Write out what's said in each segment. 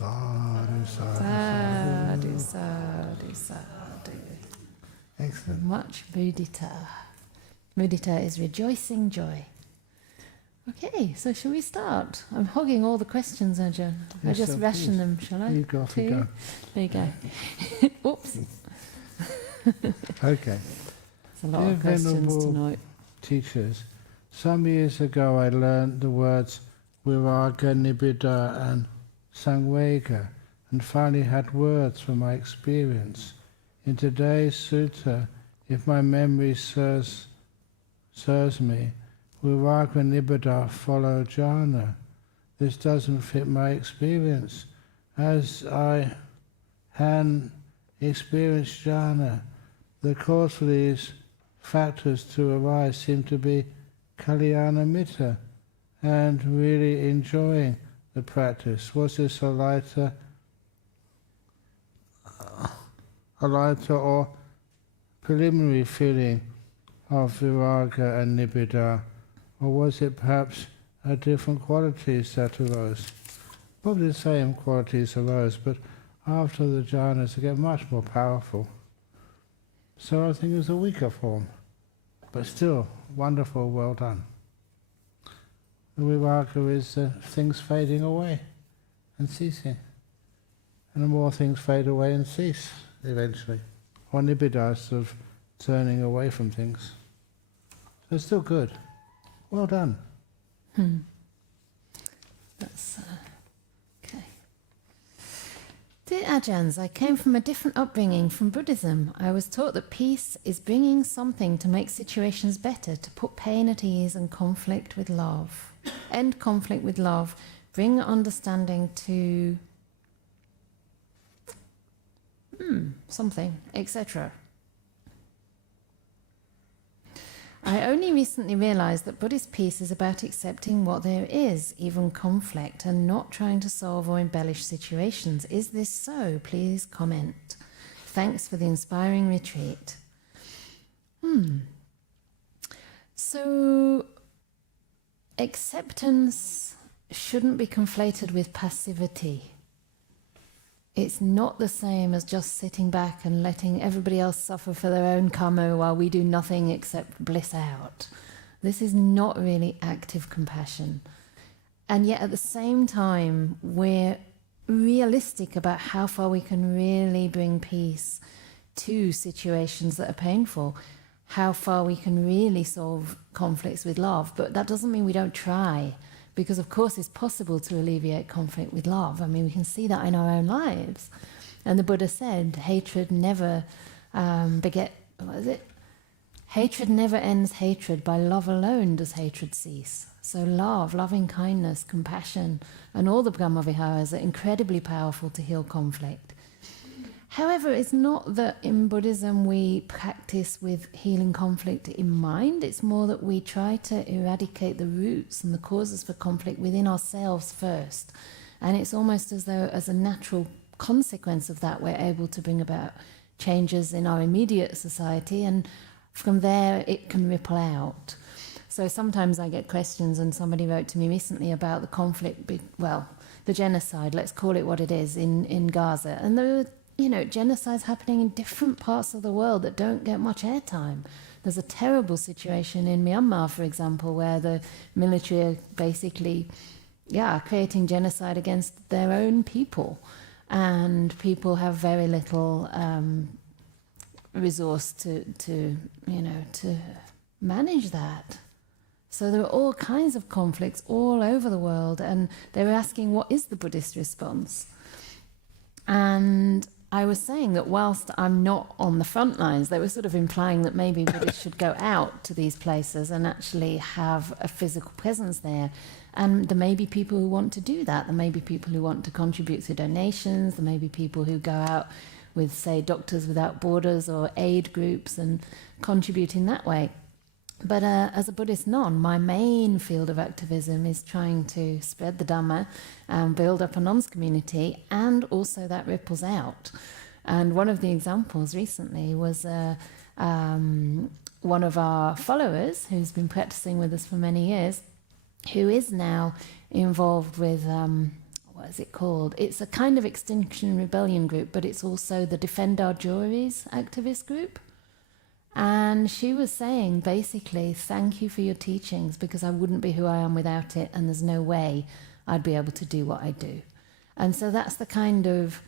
Sadhu, sadhu, Sadhu, sadhu, sadhu. Excellent. Much mudita. Mudita is rejoicing joy. Okay, so shall we start? I'm hogging all the questions, Ajahn. I just ration them, shall I? You go off and go. There you go. Oops. Okay. There's a lot of questions Venerable tonight. teachers, some years ago I learned the words Viraga, Nibbida and Samvega and finally had words from my experience. In today's sutta, if my memory serves me, Viraga and Nibbida follow jhāna. This doesn't fit my experience. As I had experienced jhāna, the cause for these factors to arise seem to be kalyana mitta and really enjoying the practice. Was this a lighter or preliminary feeling of viraga and nibbida, or was it perhaps a different qualities that arose? Probably the same qualities arose, but after the jhanas they get much more powerful. So I think it was a weaker form, but still wonderful, well done. The viraga is things fading away and ceasing. And the more things fade away and cease eventually. Or nibbida is sort of turning away from things. So it's still good. Well done. That's okay. Dear Ajahns, I came from a different upbringing from Buddhism. I was taught that peace is bringing something to make situations better, to put pain at ease and conflict with love. End conflict with love, bring understanding to something, etc. I only recently realized that Buddhist peace is about accepting what there is, even conflict, and not trying to solve or embellish situations. Is this so? Please comment. Thanks for the inspiring retreat. So, acceptance shouldn't be conflated with passivity. It's not the same as just sitting back and letting everybody else suffer for their own karma while we do nothing except bliss out. This is not really active compassion. And yet at the same time, we're realistic about how far we can really bring peace to situations that are painful, how far we can really solve conflicts with love. But that doesn't mean we don't try. Because of course it's possible to alleviate conflict with love. I mean, we can see that in our own lives. And the Buddha said, hatred never Hatred never ends hatred. By love alone does hatred cease. So love, loving kindness, compassion, and all the Brahma-viharas are incredibly powerful to heal conflict. However, it's not that in Buddhism we practice with healing conflict in mind. It's more that we try to eradicate the roots and the causes for conflict within ourselves first. And it's almost as though, as a natural consequence of that, we're able to bring about changes in our immediate society, and from there it can ripple out. So sometimes I get questions, and somebody wrote to me recently about the conflict, the genocide, let's call it what it is, in Gaza. And there are genocides happening in different parts of the world that don't get much airtime. There's a terrible situation in Myanmar, for example, where the military are basically, creating genocide against their own people. And people have very little resource to manage that. So there are all kinds of conflicts all over the world, and they were asking, what is the Buddhist response? And I was saying that whilst I'm not on the front lines, they were sort of implying that maybe Buddhists should go out to these places and actually have a physical presence there. And there may be people who want to do that. There may be people who want to contribute through donations. There may be people who go out with, say, Doctors Without Borders or aid groups and contribute in that way. But as a Buddhist nun, my main field of activism is trying to spread the Dhamma and build up a nuns community, and also that ripples out. And one of the examples recently was one of our followers who's been practicing with us for many years, who is now involved with, what is it called? It's a kind of Extinction Rebellion group, but it's also the Defend Our Juries activist group. And she was saying, basically, thank you for your teachings, because I wouldn't be who I am without it, and there's no way I'd be able to do what I do. And so that's the kind of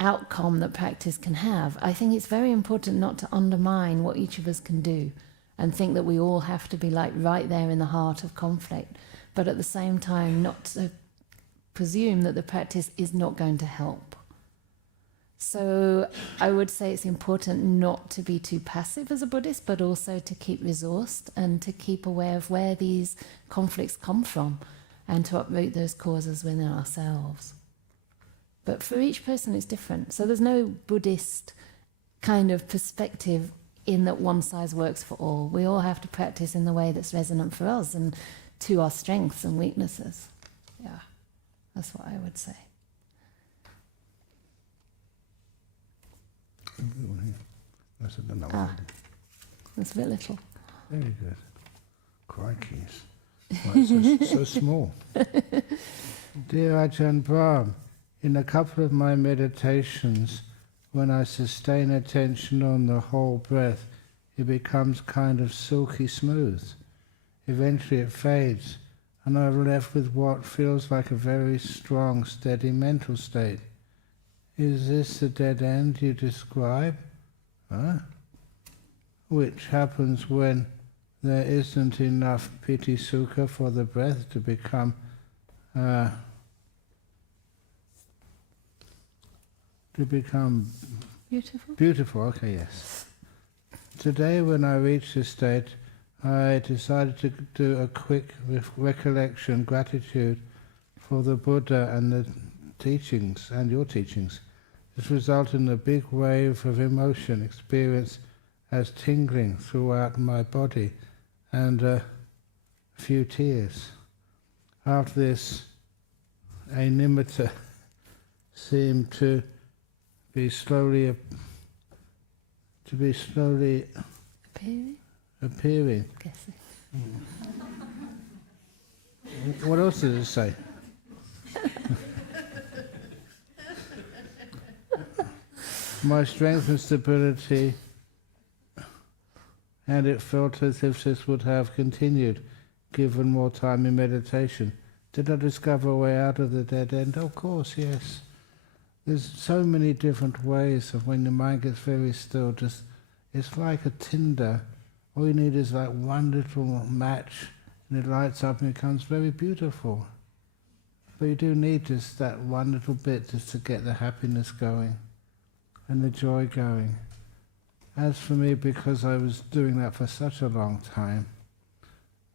outcome that practice can have. I think it's very important not to undermine what each of us can do and think that we all have to be like right there in the heart of conflict, but at the same time not to presume that the practice is not going to help. So I would say it's important not to be too passive as a Buddhist, but also to keep resourced and to keep aware of where these conflicts come from and to uproot those causes within ourselves. But for each person it's different. So there's no Buddhist kind of perspective in that one size works for all. We all have to practice in the way that's resonant for us and to our strengths and weaknesses. Yeah, that's what I would say. That's another one. That's a bit little. Very good. Crikey. Right, so small. Dear Ajahn Brahm, in a couple of my meditations, when I sustain attention on the whole breath, it becomes kind of silky smooth. Eventually it fades, and I'm left with what feels like a very strong, steady mental state. Is this the dead end you describe? Huh? Which happens when there isn't enough piti sukha for the breath to become Beautiful. Beautiful, okay, yes. Today when I reached this state, I decided to do a quick recollection, gratitude for the Buddha and the teachings, and your teachings. This resulted in a big wave of emotion experienced as tingling throughout my body and a few tears. After this, a nimitta seemed to be slowly appearing. Guessing. What else does it say? My strength and stability, and it felt as if this would have continued, given more time in meditation. Did I discover a way out of the dead end? Of course, yes. There's so many different ways of when the mind gets very still, just it's like a tinder. All you need is like one little match and it lights up and it becomes very beautiful. But you do need just that one little bit just to get the happiness going and the joy going. As for me, because I was doing that for such a long time,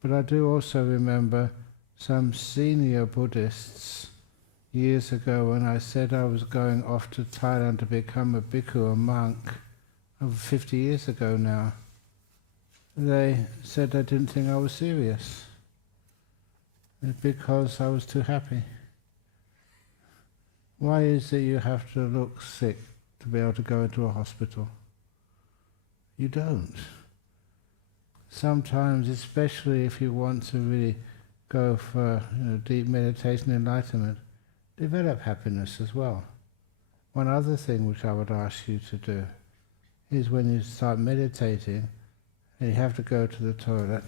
but I do also remember some senior Buddhists years ago when I said I was going off to Thailand to become a bhikkhu, a monk, over 50 years ago now. They said they didn't think I was serious. It's because I was too happy. Why is it you have to look sick to be able to go into a hospital? You don't. Sometimes, especially if you want to really go for deep meditation enlightenment, develop happiness as well. One other thing which I would ask you to do is when you start meditating and you have to go to the toilet,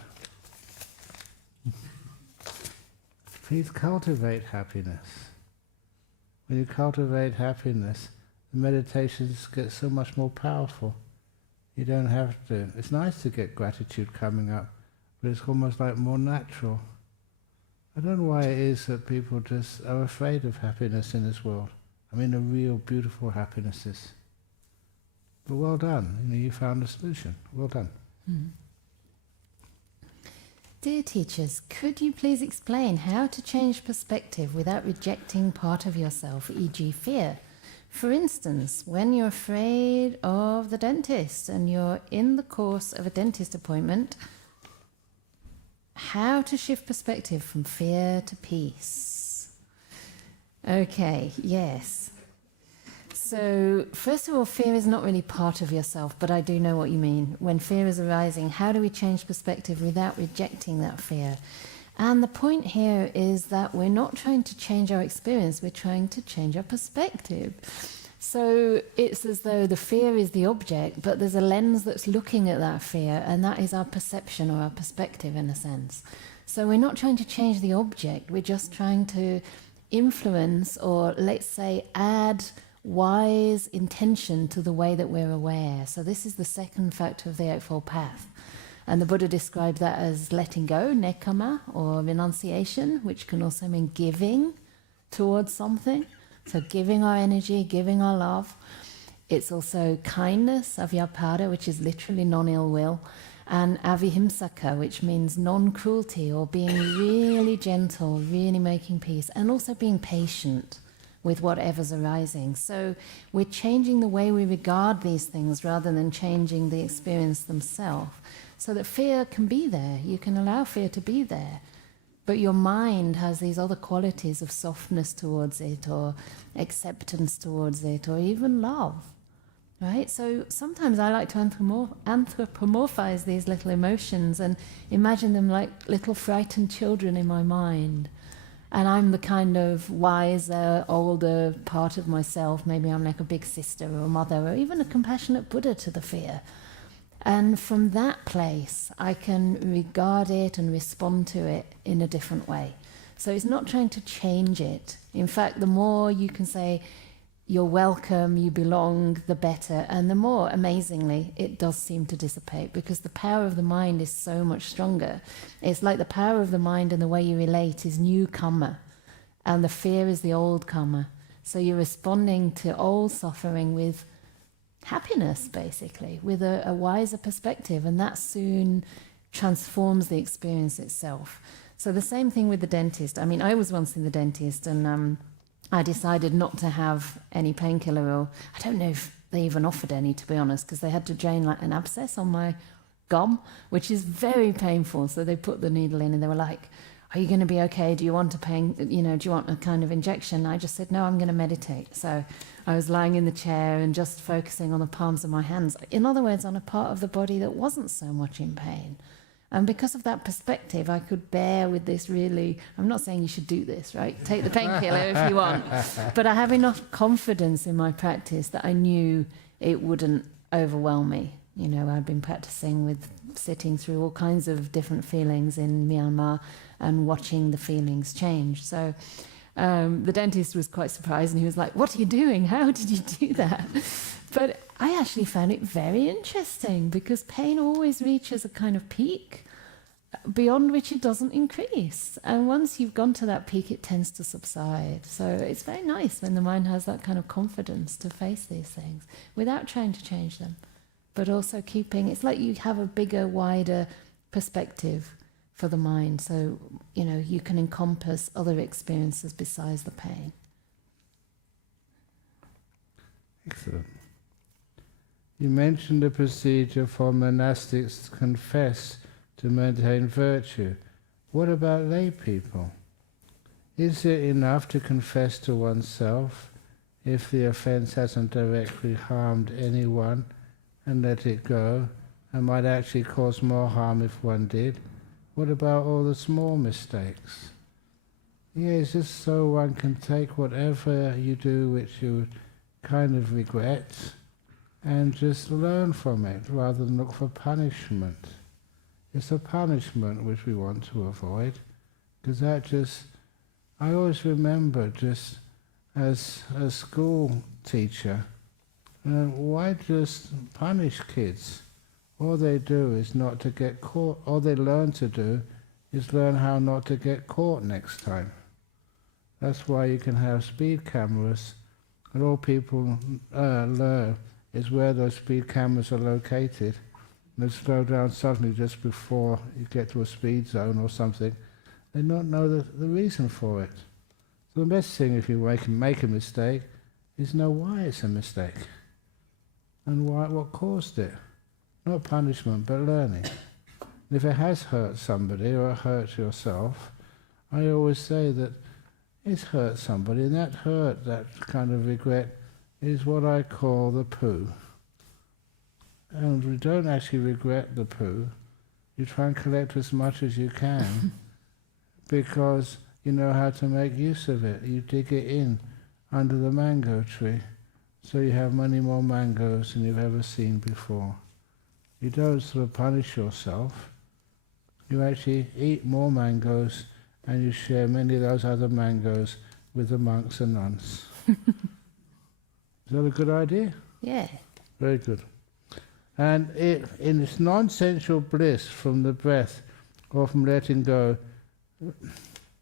please cultivate happiness. When you cultivate happiness, the meditations get so much more powerful. You don't have to. It's nice to get gratitude coming up, but it's almost like more natural. I don't know why it is that people just are afraid of happiness in this world. I mean, a real beautiful happiness is. But well done. You found a solution. Well done. Mm. Dear teachers, could you please explain how to change perspective without rejecting part of yourself, e.g. fear? For instance, when you're afraid of the dentist and you're in the course of a dentist appointment, how to shift perspective from fear to peace. Okay, yes. So, first of all, fear is not really part of yourself, but I do know what you mean. When fear is arising, how do we change perspective without rejecting that fear? And the point here is that we're not trying to change our experience, we're trying to change our perspective. So it's as though the fear is the object, but there's a lens that's looking at that fear, and that is our perception or our perspective in a sense. So we're not trying to change the object, we're just trying to influence, or let's say add wise intention to the way that we're aware. So this is the second factor of the Eightfold Path. And the Buddha described that as letting go, nekkhamma, or renunciation, which can also mean giving towards something. So giving our energy, giving our love. It's also kindness, avyapada, which is literally non-ill will, and avihimsaka, which means non-cruelty, or being really gentle, really making peace, and also being patient with whatever's arising. So we're changing the way we regard these things rather than changing the experience themselves. So that fear can be there, you can allow fear to be there, but your mind has these other qualities of softness towards it, or acceptance towards it, or even love, right? So sometimes I like to anthropomorphize these little emotions and imagine them like little frightened children in my mind. And I'm the kind of wiser, older part of myself. Maybe I'm like a big sister or a mother, or even a compassionate Buddha to the fear. And from that place, I can regard it and respond to it in a different way. So it's not trying to change it. In fact, the more you can say, you're welcome, you belong, the better. And the more, amazingly, it does seem to dissipate, because the power of the mind is so much stronger. It's like the power of the mind and the way you relate is new karma, and the fear is the old karma. So you're responding to old suffering with happiness, basically, with a wiser perspective, and that soon transforms the experience itself. So the same thing with the dentist. I mean, I was once in the dentist, and I decided not to have any painkiller, or I don't know if they even offered any, to be honest, because they had to drain like an abscess on my gum, which is very painful. So they put the needle in, and they were like, "Are you going to be okay? Do you want a pain? Do you want a kind of injection?" I just said, "No, I'm going to meditate." So I was lying in the chair and just focusing on the palms of my hands. In other words, on a part of the body that wasn't so much in pain. And because of that perspective, I could bear with this really. I'm not saying you should do this, right? Take the painkiller if you want. But I have enough confidence in my practice that I knew it wouldn't overwhelm me. I've been practicing with sitting through all kinds of different feelings in Myanmar and watching the feelings change. So the dentist was quite surprised, and he was like, "What are you doing? How did you do that?" But I actually found it very interesting, because pain always reaches a kind of peak beyond which it doesn't increase. And once you've gone to that peak, it tends to subside. So it's very nice when the mind has that kind of confidence to face these things without trying to change them, but also it's like you have a bigger, wider perspective for the mind. So, you can encompass other experiences besides the pain. Excellent. You mentioned the procedure for monastics to confess to maintain virtue. What about lay people? Is it enough to confess to oneself if the offence hasn't directly harmed anyone, and let it go, and might actually cause more harm if one did? What about all the small mistakes? Yeah, it's just so one can take whatever you do which you kind of regret and just learn from it rather than look for punishment. It's the punishment which we want to avoid, because I always remember, just as a school teacher, why just punish kids? All they do is not to get caught. All they learn to do is learn how not to get caught next time. That's why you can have speed cameras, and all people learn is where those speed cameras are located. And they slow down suddenly just before you get to a speed zone or something. They don't know the reason for it. So the best thing, if you make a mistake, is know why it's a mistake and what caused it. Not punishment, but learning. And if it has hurt somebody or it hurts yourself, I always say that it's hurt somebody, and that hurt, that kind of regret, is what I call the poo. And we don't actually regret the poo. You try and collect as much as you can, because you know how to make use of it. You dig it in under the mango tree, so you have many more mangoes than you've ever seen before. You don't sort of punish yourself. You actually eat more mangoes, and you share many of those other mangoes with the monks and nuns. Is that a good idea? Yeah. Very good. And in its non-sensual bliss from the breath, or from letting go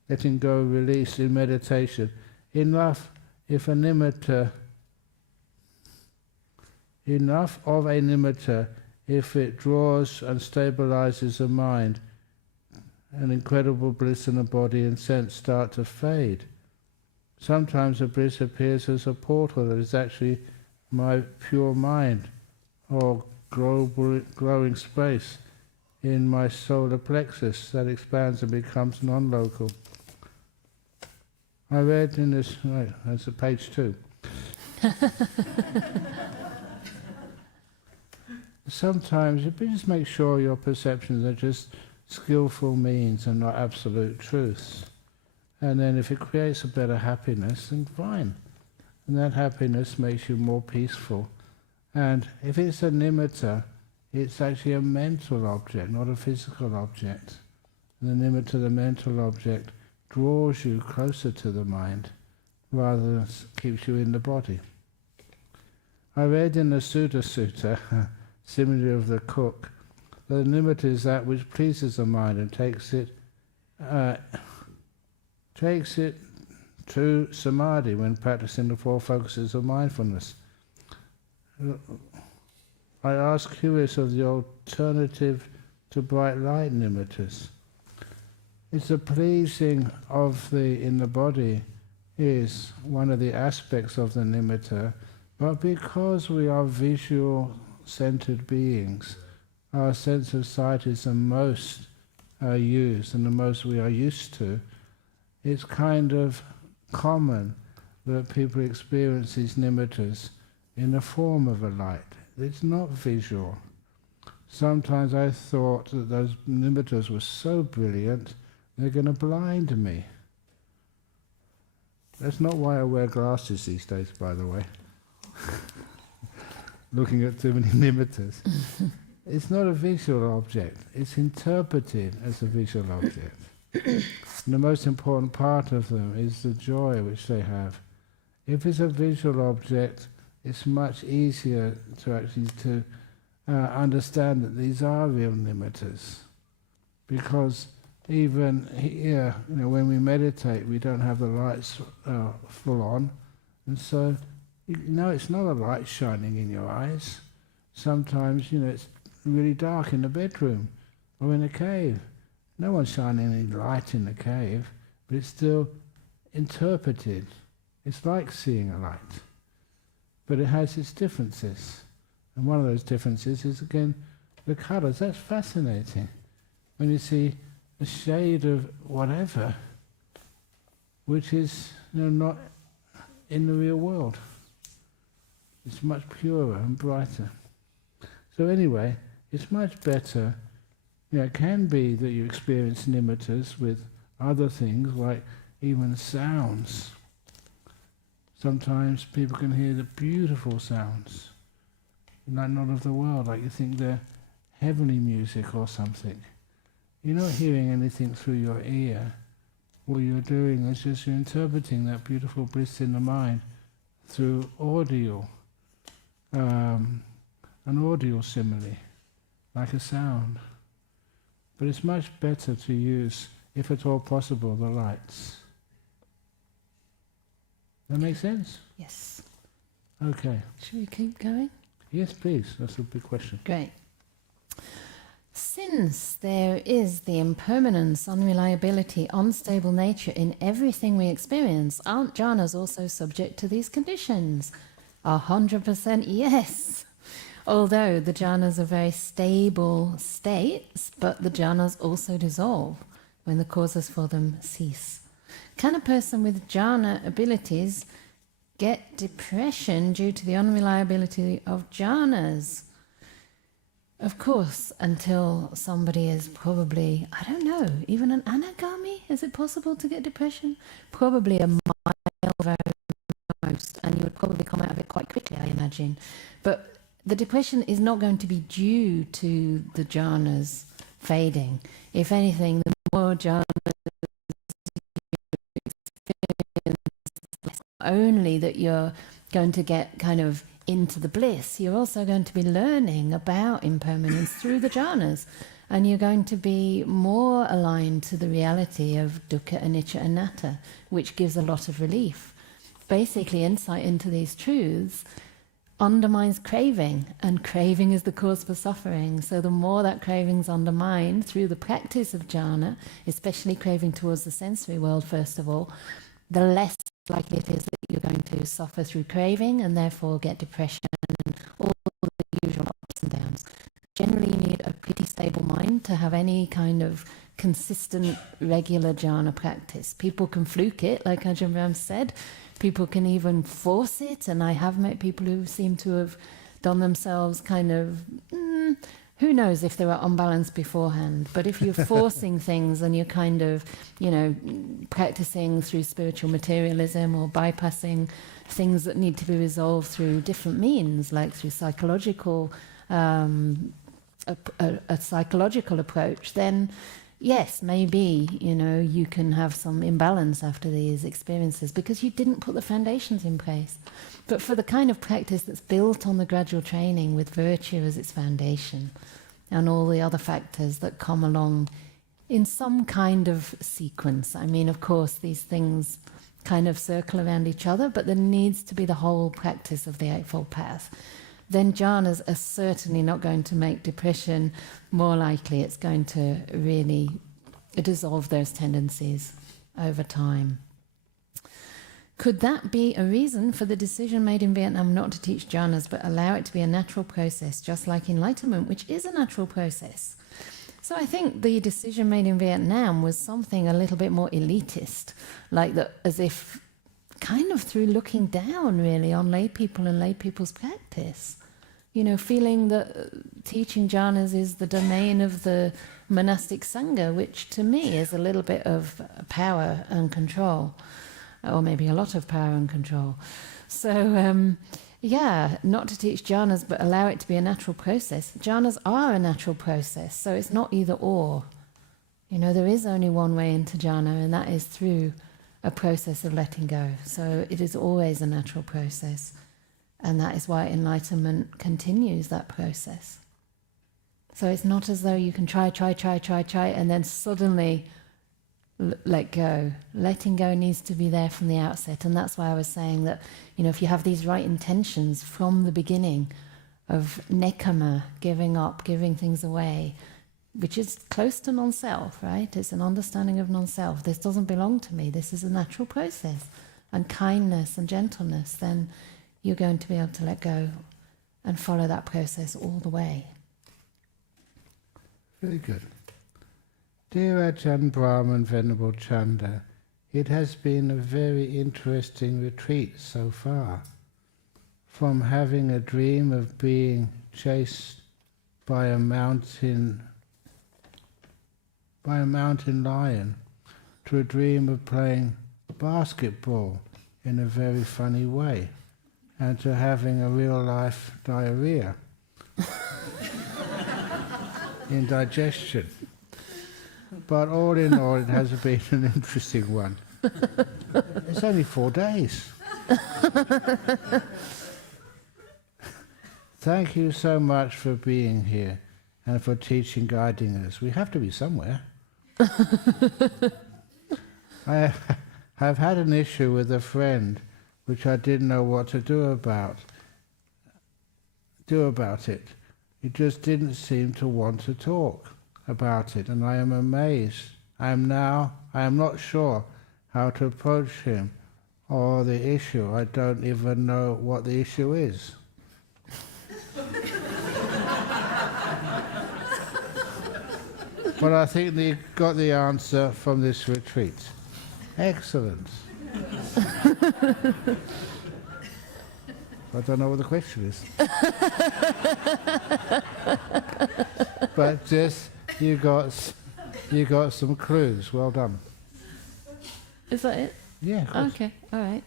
release in meditation, enough of a nimitta, if it draws and stabilizes the mind, an incredible bliss in the body and sense start to fade. Sometimes the bliss appears as a portal that is actually my pure mind, or glowing space in my solar plexus that expands and becomes non-local. I read in this, right, that's at page 2. Sometimes you just make sure your perceptions are just skillful means and not absolute truths. And then if it creates a better happiness, then fine. And that happiness makes you more peaceful. And if it's a nimitta, it's actually a mental object, not a physical object. And the nimitta, the mental object, draws you closer to the mind rather than keeps you in the body. I read in the Sutta, simile of the cook, that the nimitta is that which pleases the mind and takes it to samadhi when practicing the 4 focuses of mindfulness. I ask curious of the alternative to bright light nimittas. It's the pleasing of in the body is one of the aspects of the nimitta, but because we are visual centered beings, our sense of sight is the most used and the most we are used to. It's kind of common that people experience these nimittas in the form of a light. It's not visual. Sometimes I thought that those nimittas were so brilliant, they're going to blind me. That's not why I wear glasses these days, by the way. Looking at too many nimittas. It's not a visual object. It's interpreted as a visual object. And the most important part of them is the joy which they have. If it's a visual object, it's much easier to actually understand that these are real nimittas. Because even here, when we meditate, we don't have the lights full on, and so it's not a light shining in your eyes. Sometimes it's really dark in the bedroom or in a cave. No one's shining any light in the cave, but it's still interpreted. It's like seeing a light, but it has its differences, and one of those differences is again the colours. That's fascinating. When you see a shade of whatever, which is not in the real world. It's much purer and brighter. So anyway, it's much better. It can be that you experience nimittas with other things, like even sounds. Sometimes people can hear the beautiful sounds, not of the world, like you think they're heavenly music or something. You're not hearing anything through your ear. What you're doing is just you're interpreting that beautiful bliss in the mind through audio, an audio simile, like a sound. But it's much better to use, if at all possible, the lights. That make sense? Yes. Okay. Should we keep going? Yes, please. That's a big question. Great. Since there is the impermanence, unreliability, unstable nature in everything we experience, aren't jhānas also subject to these conditions? 100% yes. Although the jhānas are very stable states, but the jhānas also dissolve when the causes for them cease. Can a person with jhāna abilities get depression due to the unreliability of jhānas? Of course, until somebody is probably, I don't know, even an anagami, is it possible to get depression? Probably a mild very most, and you would probably come out of it quite quickly, I imagine. But the depression is not going to be due to the jhanas fading. If anything, the more jhanas you experience, only that you're going to get kind of into the bliss, you're also going to be learning about impermanence through the jhanas, and you're going to be more aligned to the reality of dukkha, anicca, anatta, which gives a lot of relief. Basically, insight into these truths undermines craving, and craving is the cause for suffering. So the more that craving's undermined through the practice of jhana, especially craving towards the sensory world first of all, the less likely it is that you're going to suffer through craving and therefore get depression and all the usual ups and downs. Generally, you need a pretty stable mind to have any kind of consistent, regular jhana practice. People can fluke it, like Ajahn Brahm said. People can even force it, and I have met people who seem to have done themselves kind of, who knows if they were unbalanced beforehand. But if you're forcing things and you're kind of, practicing through spiritual materialism or bypassing things that need to be resolved through different means, like through psychological, a psychological approach, then yes, maybe, you can have some imbalance after these experiences because you didn't put the foundations in place. But for the kind of practice that's built on the gradual training with virtue as its foundation and all the other factors that come along in some kind of sequence. I mean, of course, these things kind of circle around each other, but there needs to be the whole practice of the Eightfold Path. Then jhanas are certainly not going to make depression more likely. It's going to really dissolve those tendencies over time. Could that be a reason for the decision made in Vietnam not to teach jhanas but allow it to be a natural process, just like enlightenment, which is a natural process? So I think the decision made in Vietnam was something a little bit more elitist, like that, as if kind of through looking down really on lay people and lay people's practice. Feeling that teaching jhanas is the domain of the monastic sangha, which to me is a little bit of power and control, or maybe a lot of power and control. So not to teach jhanas but allow it to be a natural process. Jhanas are a natural process, so it's not either or. There is only one way into jhana, and that is through a process of letting go. So it is always a natural process. And that is why enlightenment continues that process. So it's not as though you can try, and then suddenly let go. Letting go needs to be there from the outset. And that's why I was saying that, if you have these right intentions from the beginning of nekama, giving up, giving things away, which is close to non-self, right? It's an understanding of non-self. This doesn't belong to me. This is a natural process. And kindness and gentleness, then you're going to be able to let go and follow that process all the way. Very good. Dear Ajahn Brahm and Venerable Canda, it has been a very interesting retreat so far. From having a dream of being chased by a mountain lion to a dream of playing basketball in a very funny way, and to having a real-life diarrhea, indigestion. But all in all, it has been an interesting one. It's only 4 days. Thank you so much for being here and for teaching, guiding us. We have to be somewhere. I have had an issue with a friend which I didn't know what to do about it. He just didn't seem to want to talk about it, and I am amazed. I am not sure how to approach him or the issue. I don't even know what the issue is. But I think they got the answer from this retreat. Excellent. I don't know what the question is. But just, you got some clues. Well done. Is that it? Yeah, of course. Okay, all right.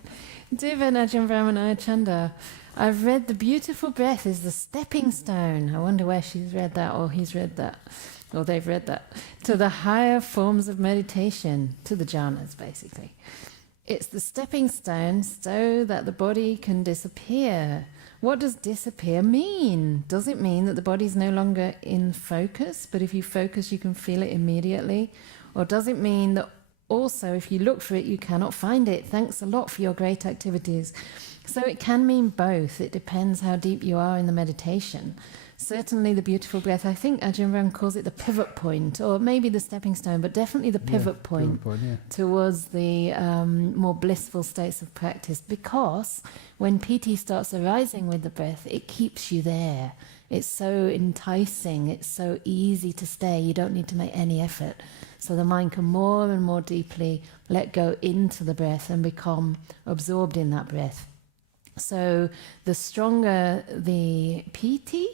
Dear Ajahn Brahmanaya Chanda, I've read the beautiful breath is the stepping stone. I wonder where she's read that, or he's read that, or they've read that, to the higher forms of meditation, to the jhānas basically. It's the stepping stone so that the body can disappear. What does disappear mean? Does it mean that the body's no longer in focus, but if you focus you can feel it immediately? Or does it mean that also if you look for it you cannot find it? Thanks a lot for your great activities. So it can mean both. It depends how deep you are in the meditation. Certainly the beautiful breath, I think Ajahn Brahm calls it the pivot point, or maybe the stepping stone, but definitely the pivot point towards the more blissful states of practice. Because when piti starts arising with the breath, it keeps you there. It's so enticing, it's so easy to stay, you don't need to make any effort. So the mind can more and more deeply let go into the breath and become absorbed in that breath. So the stronger the piti,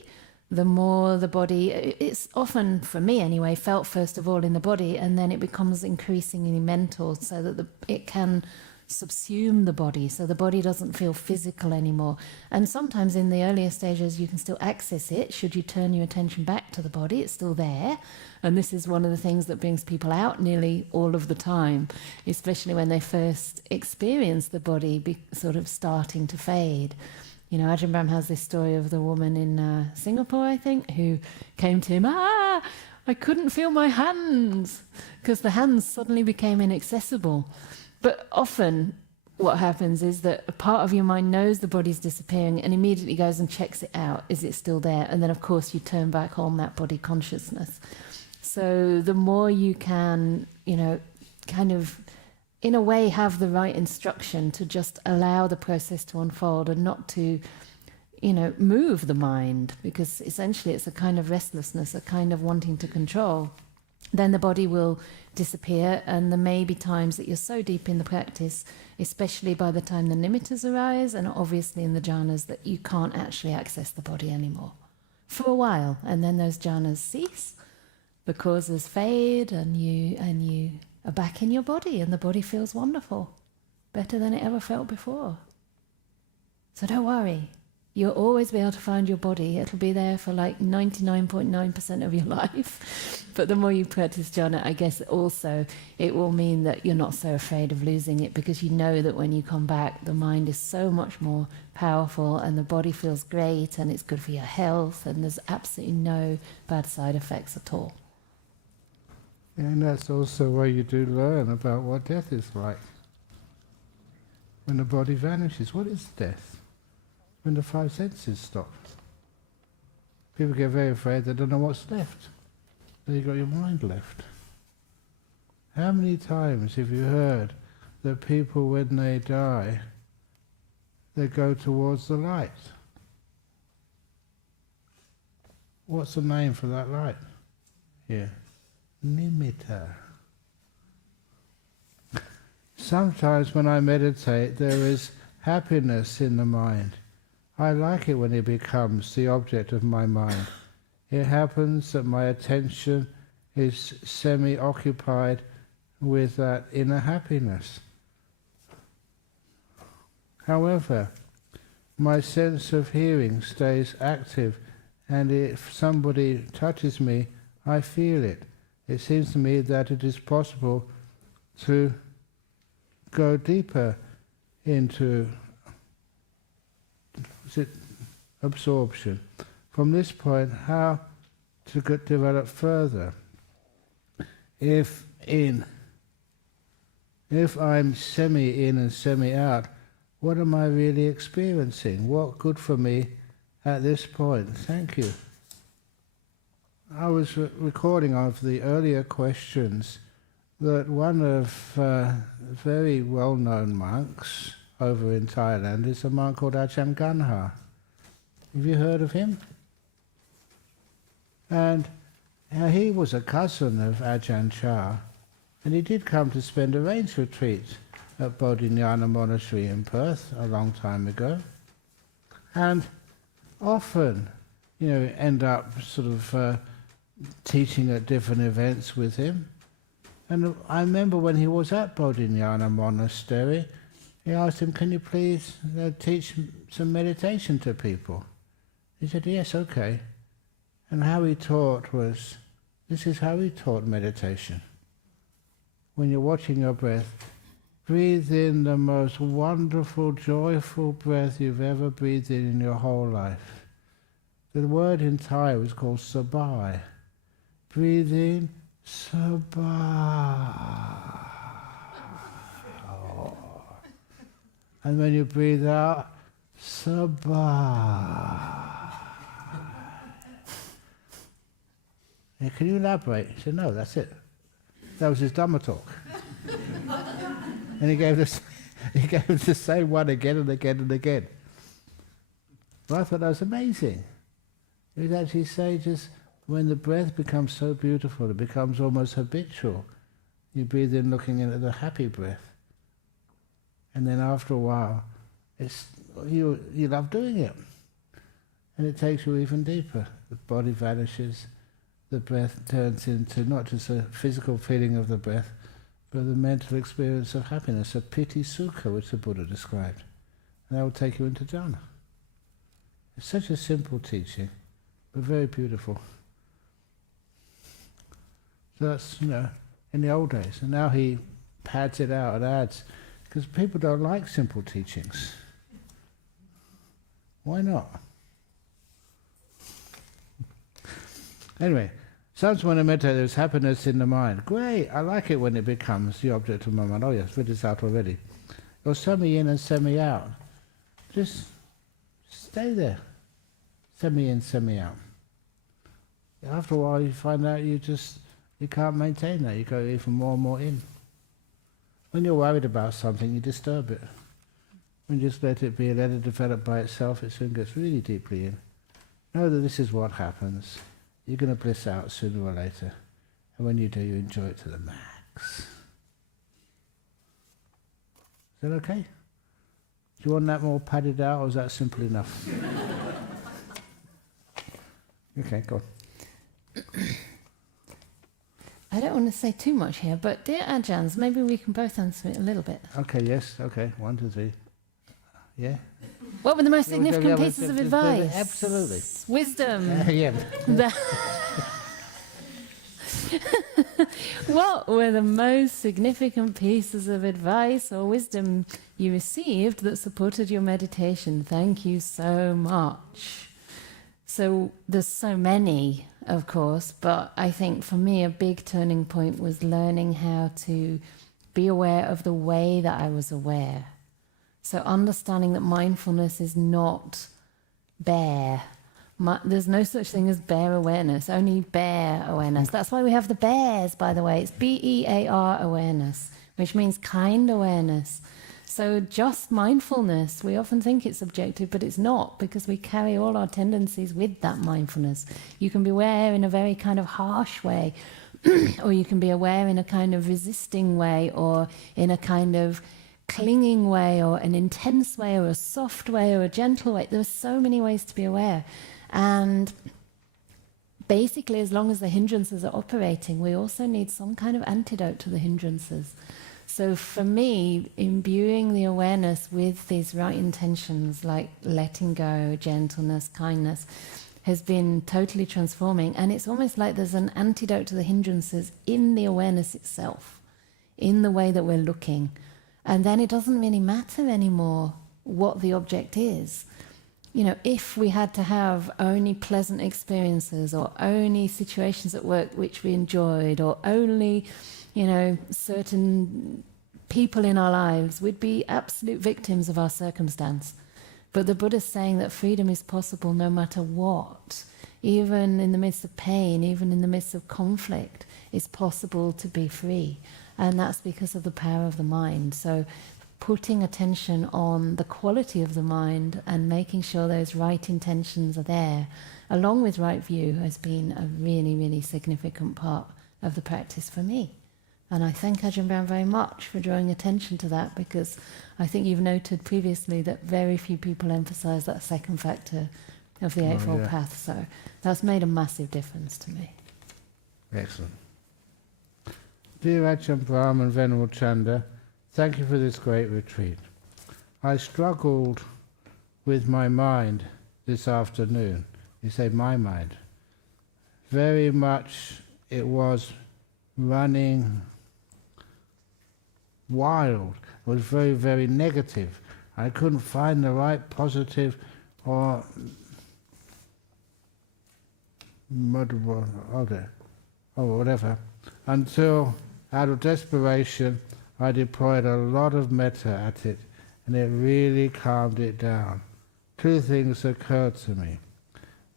the more the body, it's often, for me anyway, felt first of all in the body, and then it becomes increasingly mental so that it can subsume the body, so the body doesn't feel physical anymore. And sometimes in the earlier stages you can still access it. Should you turn your attention back to the body, it's still there. And this is one of the things that brings people out nearly all of the time, especially when they first experience the body sort of starting to fade. You know, Ajahn Brahm has this story of the woman in Singapore, I think, who came to him, I couldn't feel my hands, because the hands suddenly became inaccessible. But often what happens is that a part of your mind knows the body's disappearing and immediately goes and checks it out. Is it still there? And then, of course, you turn back on that body consciousness. So the more you can, you know, kind of, in a way, have the right instruction to just allow the process to unfold and not to, you know, move the mind, because essentially it's a kind of restlessness, a kind of wanting to control, then the body will disappear. And there may be times that you're so deep in the practice, especially by the time the nimittas arise, and obviously in the jhānas, that you can't actually access the body anymore for a while. And then those jhānas cease, the causes fade, and you are back in your body, and the body feels wonderful, better than it ever felt before. So don't worry. You'll always be able to find your body. It'll be there for like 99.9% of your life. But the more you practice jhana, I guess also it will mean that you're not so afraid of losing it, because you know that when you come back, the mind is so much more powerful and the body feels great and it's good for your health, and there's absolutely no bad side effects at all. And that's also where you do learn about what death is like. When the body vanishes, what is death? When the five senses stop. People get very afraid they don't know what's left. Then you've got your mind left. How many times have you heard that people, when they die, they go towards the light? What's the name for that light? Here. Nimitta. Sometimes when I meditate, there is happiness in the mind. I like it when it becomes the object of my mind. It happens that my attention is semi-occupied with that inner happiness. However, my sense of hearing stays active, and if somebody touches me, I feel it. It seems to me that it is possible to go deeper into absorption. From this point, how to develop further? If I'm semi-in and semi-out, what am I really experiencing? What good for me at this point? Thank you. I was recording of the earlier questions that one of very well-known monks over in Thailand is a monk called Ajahn Ganha. Have you heard of him? And he was a cousin of Ajahn Chah, and he did come to spend a rains retreat at Bodhinyana Monastery in Perth a long time ago. And often, end up sort of teaching at different events with him. And I remember when he was at Bodhinyana Monastery, he asked him, "Can you please teach some meditation to people?" He said, "Yes, okay." And how he taught was, this is how he taught meditation. When you're watching your breath, breathe in the most wonderful, joyful breath you've ever breathed in your whole life. The word in Thai was called sabai. Breathe in, sabai. And when you breathe out, sabai. Yeah, can you elaborate? He said, "No, that's it." That was his Dhamma talk. And he gave the same one again and again and again. Well, I thought that was amazing. He would actually say, just when the breath becomes so beautiful, it becomes almost habitual. You breathe in looking into the happy breath. And then after a while, you love doing it. And it takes you even deeper. The body vanishes. The breath turns into not just a physical feeling of the breath, but the mental experience of happiness, a piti sukha, which the Buddha described. And that will take you into jhāna. It's such a simple teaching, but very beautiful. So that's, in the old days. And now he pads it out and adds, because people don't like simple teachings. Why not? Anyway, sometimes when I meditate, there's happiness in the mind. Great, I like it when it becomes the object of my mind. Oh yes, read this out already. Or semi in and semi out. Just stay there. Semi in, semi out. After a while you find out you can't maintain that. You go even more and more in. When you're worried about something, you disturb it. When you just let it be and let it develop by itself, it soon gets really deeply in. Know that this is what happens. You're going to bliss out sooner or later. And when you do, you enjoy it to the max. Is that okay? Do you want that more padded out, or is that simple enough? Okay, go on. I don't want to say too much here, but dear Ajahns, maybe we can both answer it a little bit. Okay, yes, okay. 1, 2, 3. Yeah? What were the most significant pieces of advice? Absolutely. Wisdom. Yeah. What were the most significant pieces of advice or wisdom you received that supported your meditation? Thank you so much. So there's so many, of course, but I think for me a big turning point was learning how to be aware of the way that I was aware. So understanding that mindfulness is not bare. There's no such thing as bare awareness, only bare awareness. That's why we have the bears, by the way. It's B-E-A-R awareness, which means kind awareness. So just mindfulness, we often think it's subjective, but it's not, because we carry all our tendencies with that mindfulness. You can be aware in a very kind of harsh way, or you can be aware in a kind of resisting way, or in a kind of clinging way, or an intense way, or a soft way, or a gentle way. There are so many ways to be aware. And basically, as long as the hindrances are operating, we also need some kind of antidote to the hindrances. So for me, imbuing the awareness with these right intentions, like letting go, gentleness, kindness, has been totally transforming. And it's almost like there's an antidote to the hindrances in the awareness itself, in the way that we're looking. And then it doesn't really matter anymore what the object is. If we had to have only pleasant experiences, or only situations at work which we enjoyed, or only, certain people in our lives, we'd be absolute victims of our circumstance. But the Buddha's saying that freedom is possible no matter what. Even in the midst of pain, even in the midst of conflict, it's possible to be free. And that's because of the power of the mind. So putting attention on the quality of the mind and making sure those right intentions are there, along with right view, has been a really, really significant part of the practice for me. And I thank Ajahn Brahm very much for drawing attention to that, because I think you've noted previously that very few people emphasize that second factor of the Eightfold Path. So that's made a massive difference to me. Excellent. Dear Ajahn Brahm and Venerable Canda, thank you for this great retreat. I struggled with my mind this afternoon. You say my mind. Very much it was running wild. It was very, very negative. I couldn't find the right positive or whatever, until out of desperation I deployed a lot of metta at it, and it really calmed it down. Two things occurred to me.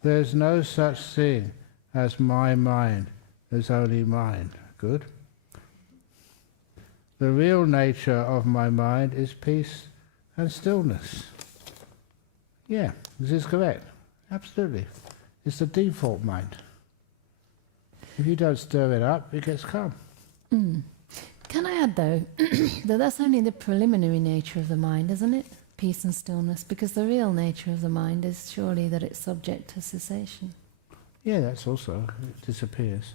There's no such thing as my mind, there's only mind. Good. The real nature of my mind is peace and stillness. Yeah, this is correct. Absolutely. It's the default mind. If you don't stir it up, it gets calm. Can I add, though, that that's only the preliminary nature of the mind, isn't it? Peace and stillness. Because the real nature of the mind is surely that it's subject to cessation. Yeah, that's also, it disappears.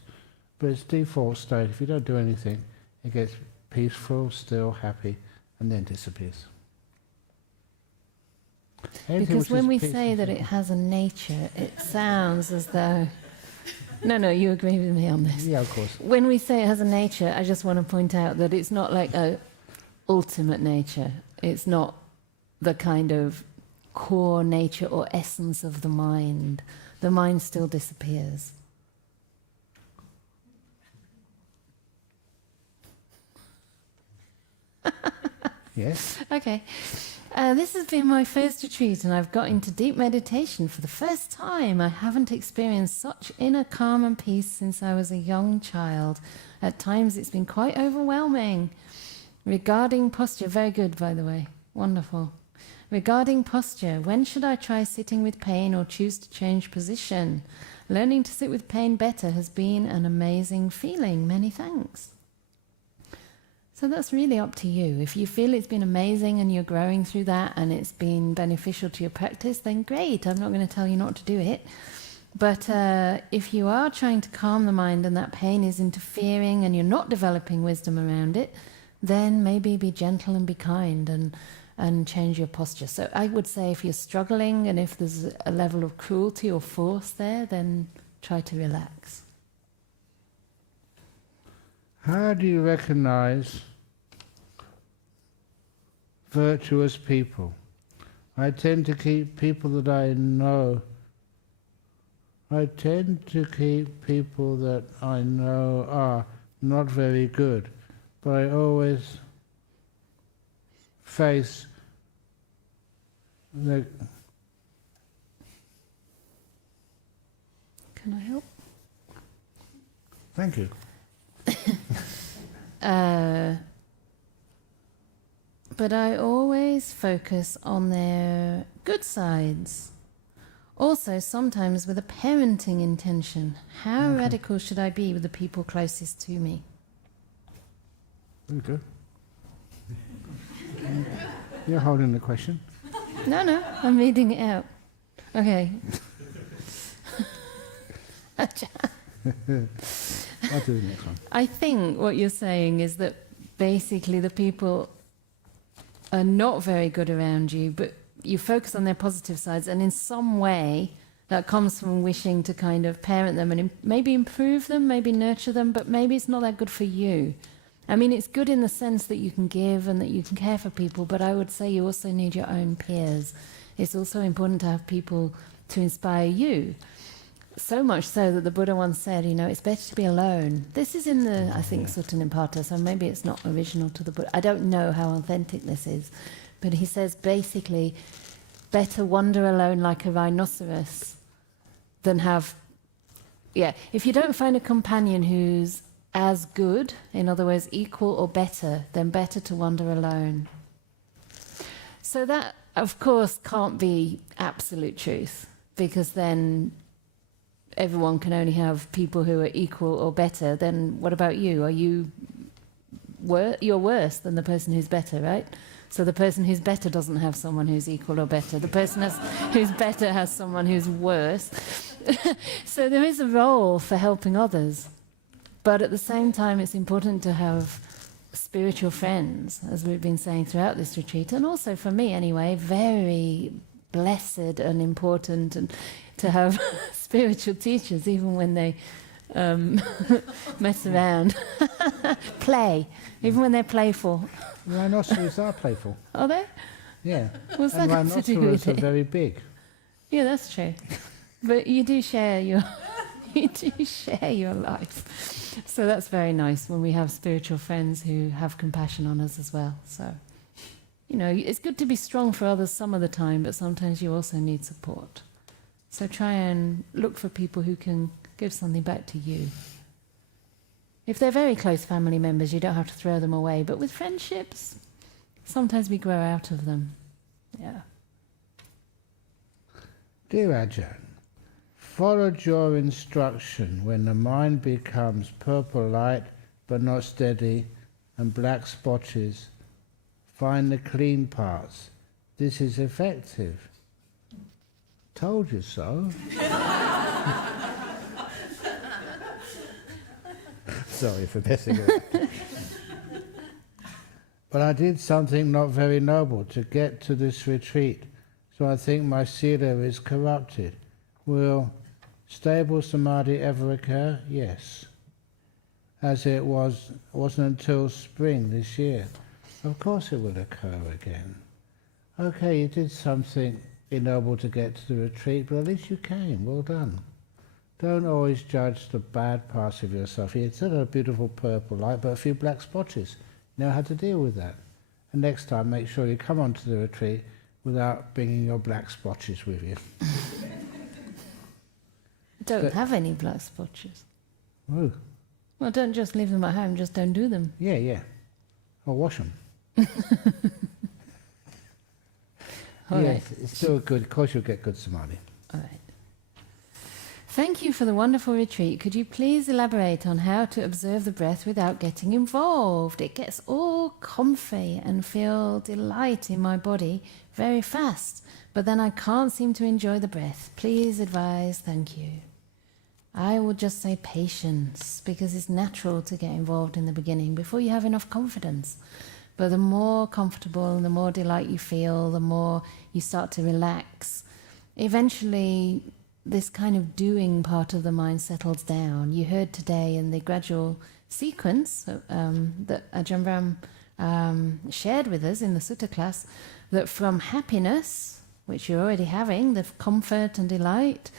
But it's default state. If you don't do anything, it gets peaceful, still, happy, and then disappears. Because when we say that it has a nature, it sounds as though... No, you agree with me on this. Yeah, of course. When we say it has a nature, I just want to point out that it's not like a ultimate nature. It's not the kind of core nature or essence of the mind. The mind still disappears. Yes? Okay. This has been my first retreat, and I've got into deep meditation for the first time. I haven't experienced such inner calm and peace since I was a young child. At times it's been quite overwhelming. Regarding posture, very good, by the way. Wonderful. Regarding posture, when should I try sitting with pain or choose to change position? Learning to sit with pain better has been an amazing feeling. Many thanks. So that's really up to you. If you feel it's been amazing and you're growing through that and it's been beneficial to your practice, then great. I'm not going to tell you not to do it. But if you are trying to calm the mind and that pain is interfering and you're not developing wisdom around it, then maybe be gentle and be kind and change your posture. So I would say if you're struggling and if there's a level of cruelty or force there, then try to relax. How do you recognize virtuous people? I tend to keep people that I know. I tend to keep people that I know are not very good, but I always face the... Can I help? Thank you. But I always focus on their good sides. Also, sometimes with a parenting intention. How radical should I be with the people closest to me? Very good. You're holding the question. No, I'm reading it out. Okay. I'll do the next one. I think what you're saying is that basically the people are not very good around you, but you focus on their positive sides, and in some way that comes from wishing to kind of parent them and maybe improve them, maybe nurture them, but maybe it's not that good for you. I mean, it's good in the sense that you can give and that you can care for people, but I would say you also need your own peers. It's also important to have people to inspire you. So much so that the Buddha once said, it's better to be alone. This is in the, I think, Sutta Nipata, so maybe it's not original to the Buddha. I don't know how authentic this is, but he says basically, better wander alone like a rhinoceros than have... if you don't find a companion who's as good, in other words, equal or better, then better to wander alone. So that, of course, can't be absolute truth, because then everyone can only have people who are equal or better. Then what about you? Are you you're worse than the person who's better, right? So the person who's better doesn't have someone who's equal or better. The person who's better has someone who's worse. So there is a role for helping others. But at the same time, it's important to have spiritual friends, as we've been saying throughout this retreat, and also for me anyway, very blessed and important, and to have spiritual teachers, even when they mess around. Play, even when they're playful. Rhinoceros are playful. Are they? Yeah. What's And that got to do rhinoceros with are it? very big. Yeah, that's true. But you do share your life. So that's very nice when we have spiritual friends who have compassion on us as well. So, it's good to be strong for others some of the time, but sometimes you also need support. So try and look for people who can give something back to you. If they're very close family members, you don't have to throw them away. But with friendships, sometimes we grow out of them. Yeah. Dear Ajahn, followed your instruction when the mind becomes purple light but not steady and black spotches. Find the clean parts. This is effective. Told you so. Sorry for messing it up. But I did something not very noble to get to this retreat, so I think my sila is corrupted. Will stable samadhi ever occur? Yes. As it wasn't until spring this year. Of course it will occur again. Okay, you did something noble to get to the retreat, but at least you came. Well done. Don't always judge the bad parts of yourself. It's still a beautiful purple light, but a few black spotches. You know how to deal with that. And next time, make sure you come onto the retreat without bringing your black spotches with you. Don't have any black spotches. Oh. Well, don't just leave them at home, just don't do them. Yeah. I'll wash them. All yes, right. it's still good. Of course you'll get good samadhi. All right. Thank you for the wonderful retreat. Could you please elaborate on how to observe the breath without getting involved? It gets all comfy and feel delight in my body very fast, but then I can't seem to enjoy the breath. Please advise. Thank you. I will just say patience, because it's natural to get involved in the beginning before you have enough confidence. But the more comfortable and the more delight you feel, the more you start to relax. Eventually, this kind of doing part of the mind settles down. You heard today in the gradual sequence that Ajahn Brahm shared with us in the sutta class, that from happiness, which you're already having, the comfort and delight,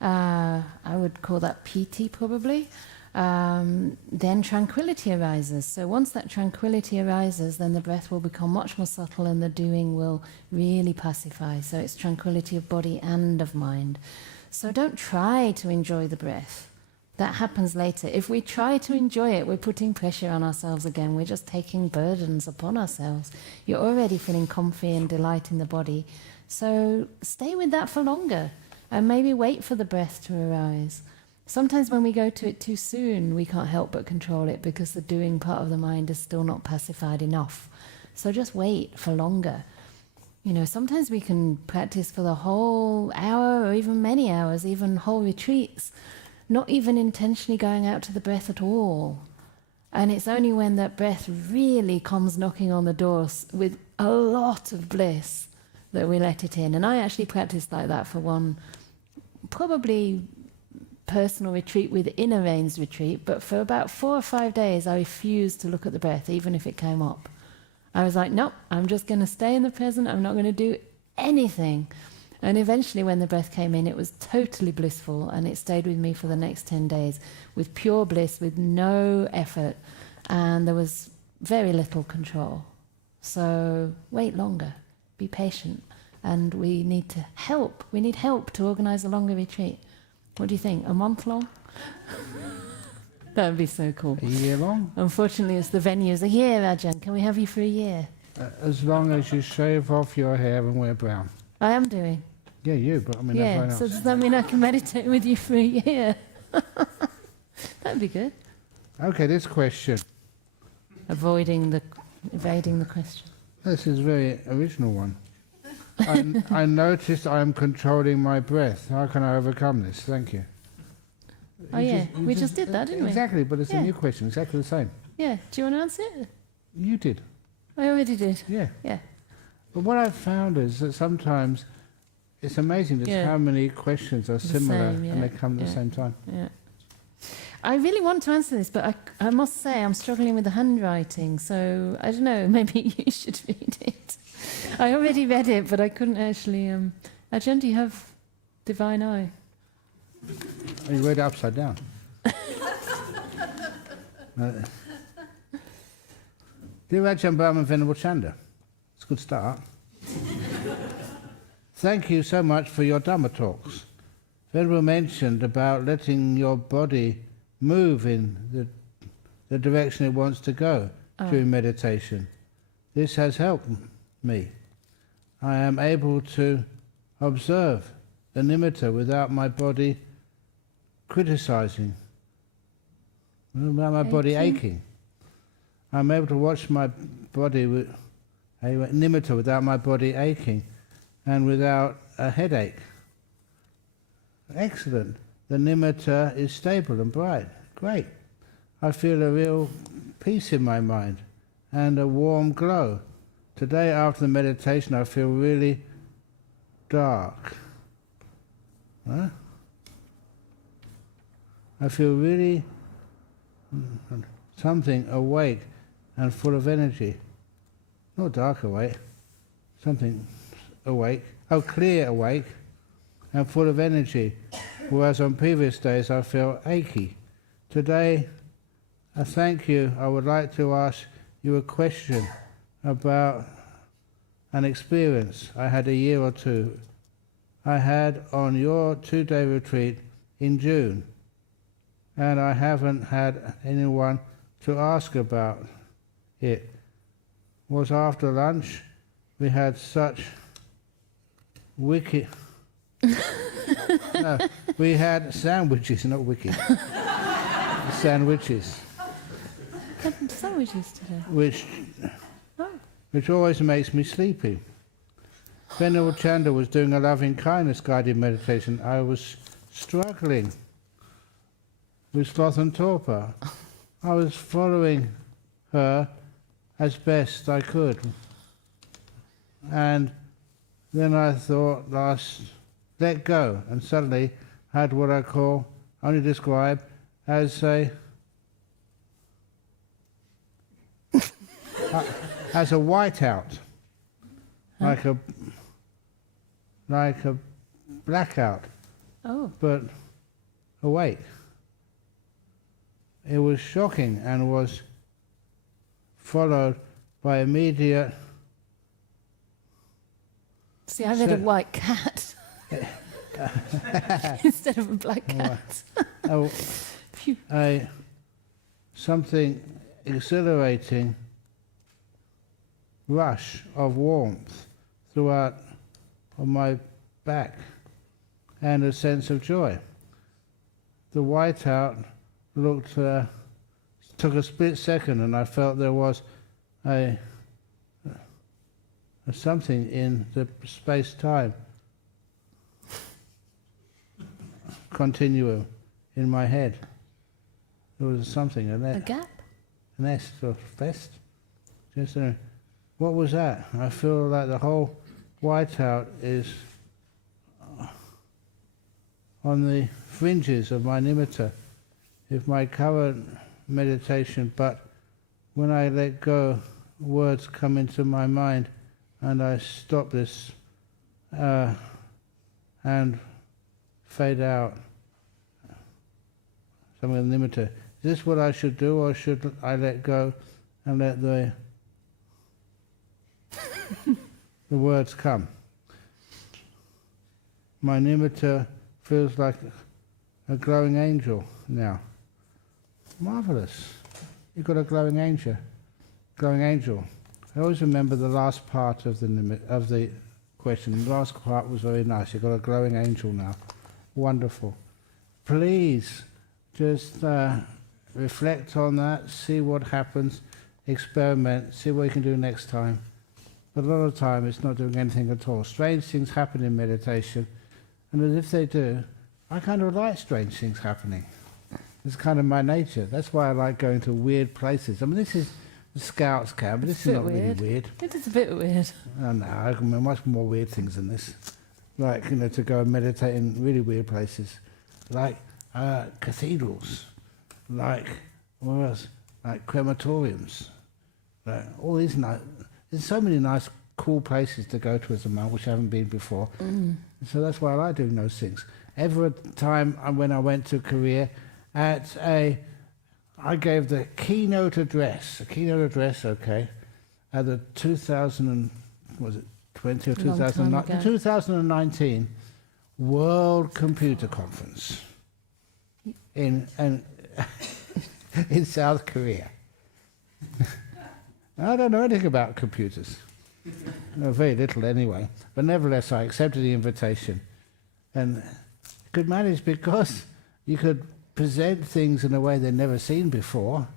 I would call that piti probably, then tranquility arises. So once that tranquility arises, then the breath will become much more subtle and the doing will really pacify. So it's tranquility of body and of mind. So don't try to enjoy the breath. That happens later. If we try to enjoy it, we're putting pressure on ourselves again. We're just taking burdens upon ourselves. You're already feeling comfy and delight in the body. So stay with that for longer and maybe wait for the breath to arise. Sometimes when we go to it too soon, we can't help but control it because the doing part of the mind is still not pacified enough. So just wait for longer. Sometimes we can practice for the whole hour or even many hours, even whole retreats, not even intentionally going out to the breath at all. And it's only when that breath really comes knocking on the door with a lot of bliss that we let it in. And I actually practiced like that for one, probably personal retreat within a rains retreat, but for about 4 or 5 days I refused to look at the breath, even if it came up. I was like, nope, I'm just going to stay in the present, I'm not going to do anything. And eventually when the breath came in, it was totally blissful, and it stayed with me for the next 10 days with pure bliss, with no effort, and there was very little control. So wait longer, be patient, and we need help to organise a longer retreat. What do you think, a month long? That would be so cool. A year long? Unfortunately, it's the venues. A year, Ajahn. Can we have you for a year? As long as you shave off your hair and wear brown. I am doing. Yeah, you, but I mean everyone else. So does that mean I can meditate with you for a year? That'd be good. Okay, this question. evading the question. This is a very original one. I noticed I am controlling my breath. How can I overcome this? Thank you. Oh yeah, we just did that, didn't we? Exactly, but it's Yeah. a new question, exactly the same. Yeah. Do you want to answer it? You did. I already did. Yeah. Yeah. But what I've found is that sometimes it's amazing just Yeah. how many questions are similar same, yeah. and they come at the Yeah. same time. Yeah. I really want to answer this, but I must say I'm struggling with the handwriting, so I don't know, maybe you should read it. I already read it, but I couldn't actually... Ajahn, do you have divine eye? You read it upside down. Dear Ajahn Brahm and Venerable Canda, it's a good start. Thank you so much for your Dhamma talks. Venerable mentioned about letting your body move in the direction it wants to go during meditation. This has helped me. I am able to observe the nimitta without my body criticizing, without my body aching. I'm able to watch my body with a nimitta without my body aching and without a headache. Excellent. The nimitta is stable and bright. Great. I feel a real peace in my mind and a warm glow. Today after the meditation I feel really dark. Huh? I feel really something awake and full of energy. Not dark awake, something awake. Oh, clear awake and full of energy. Whereas on previous days I felt achy. Today, I thank you. I would like to ask you a question about an experience I had a year or two. I had on your 2-day retreat in June, and I haven't had anyone to ask about it. Was after lunch. We had such wicked... No, we had sandwiches, not wicked. Sandwiches. Had sandwiches today. Which always makes me sleepy. Venerable Canda was doing a loving kindness guided meditation. I was struggling with sloth and torpor. I was following her as best I could. And then I thought, let go, and suddenly had what I call, only describe as a whiteout, like a blackout, but awake. It was shocking and was followed by immediate... See, I read a white cat instead of a black cat. Something exhilarating rush of warmth throughout on my back and a sense of joy. The whiteout took a split second and I felt there was a something in the space-time continuum in my head. There was something, A gap? A nest or fest. What was that? I feel like the whole whiteout is on the fringes of my nimitta, if my current meditation, but when I let go, words come into my mind and I stop this and fade out. Something in the nimitta. Is this what I should do, or should I let go and let the words come? My nimitta feels like a glowing angel now. Marvelous. You've got a glowing angel. Glowing angel. I always remember the last part of the question. The last part was very nice. You've got a glowing angel now. Wonderful. Please just reflect on that, see what happens. experiment, see what you can do next time. But a lot of the time it's not doing anything at all. Strange things happen in meditation, and as if they do, I kind of like strange things happening. It's kind of my nature. That's why I like going to weird places. I mean, this is the Scouts camp, but this is not really weird. It is a bit weird. Oh no, I can do much more weird things than this. Like, to go and meditate in really weird places. Like cathedrals. Like, what else? Like crematoriums. Like, all these nice... There's so many nice, cool places to go to as a monk, which I haven't been before. So that's why I like doing those things. Every time when I went to Korea, I gave the keynote address, okay, at the 2019 World Computer Conference in South Korea. I don't know anything about computers. No, very little anyway. But nevertheless, I accepted the invitation. And could manage because you could present things in a way they'd never seen before.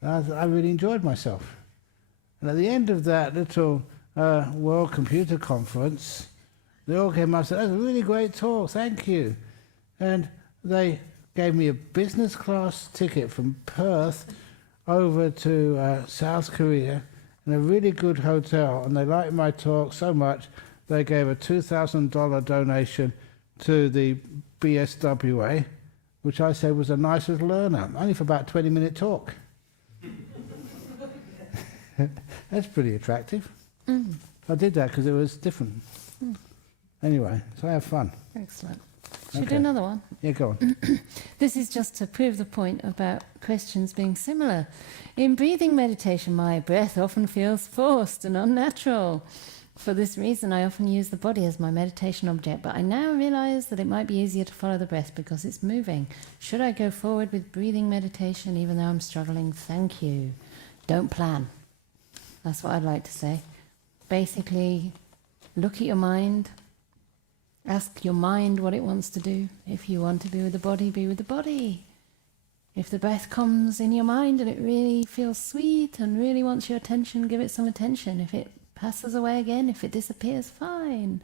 I really enjoyed myself. And at the end of that little World Computer Conference, they all came up and said, "That was a really great talk, thank you." And they gave me a business class ticket from Perth over to South Korea in a really good hotel, and they liked my talk so much they gave a $2,000 donation to the BSWA, which I said was a nice little learner, only for about a 20-minute talk. That's pretty attractive. I did that because it was different. Anyway, so I have fun. Excellent. Should we do another one? Yeah, go on. This is just to prove the point about questions being similar. In breathing meditation, my breath often feels forced and unnatural. For this reason, I often use the body as my meditation object, but I now realize that it might be easier to follow the breath because it's moving. Should I go forward with breathing meditation even though I'm struggling? Thank you. Don't plan. That's what I'd like to say. Basically, look at your mind. Ask your mind what it wants to do. If you want to be with the body, be with the body. If the breath comes in your mind and it really feels sweet and really wants your attention, give it some attention. If it passes away again, if it disappears, fine.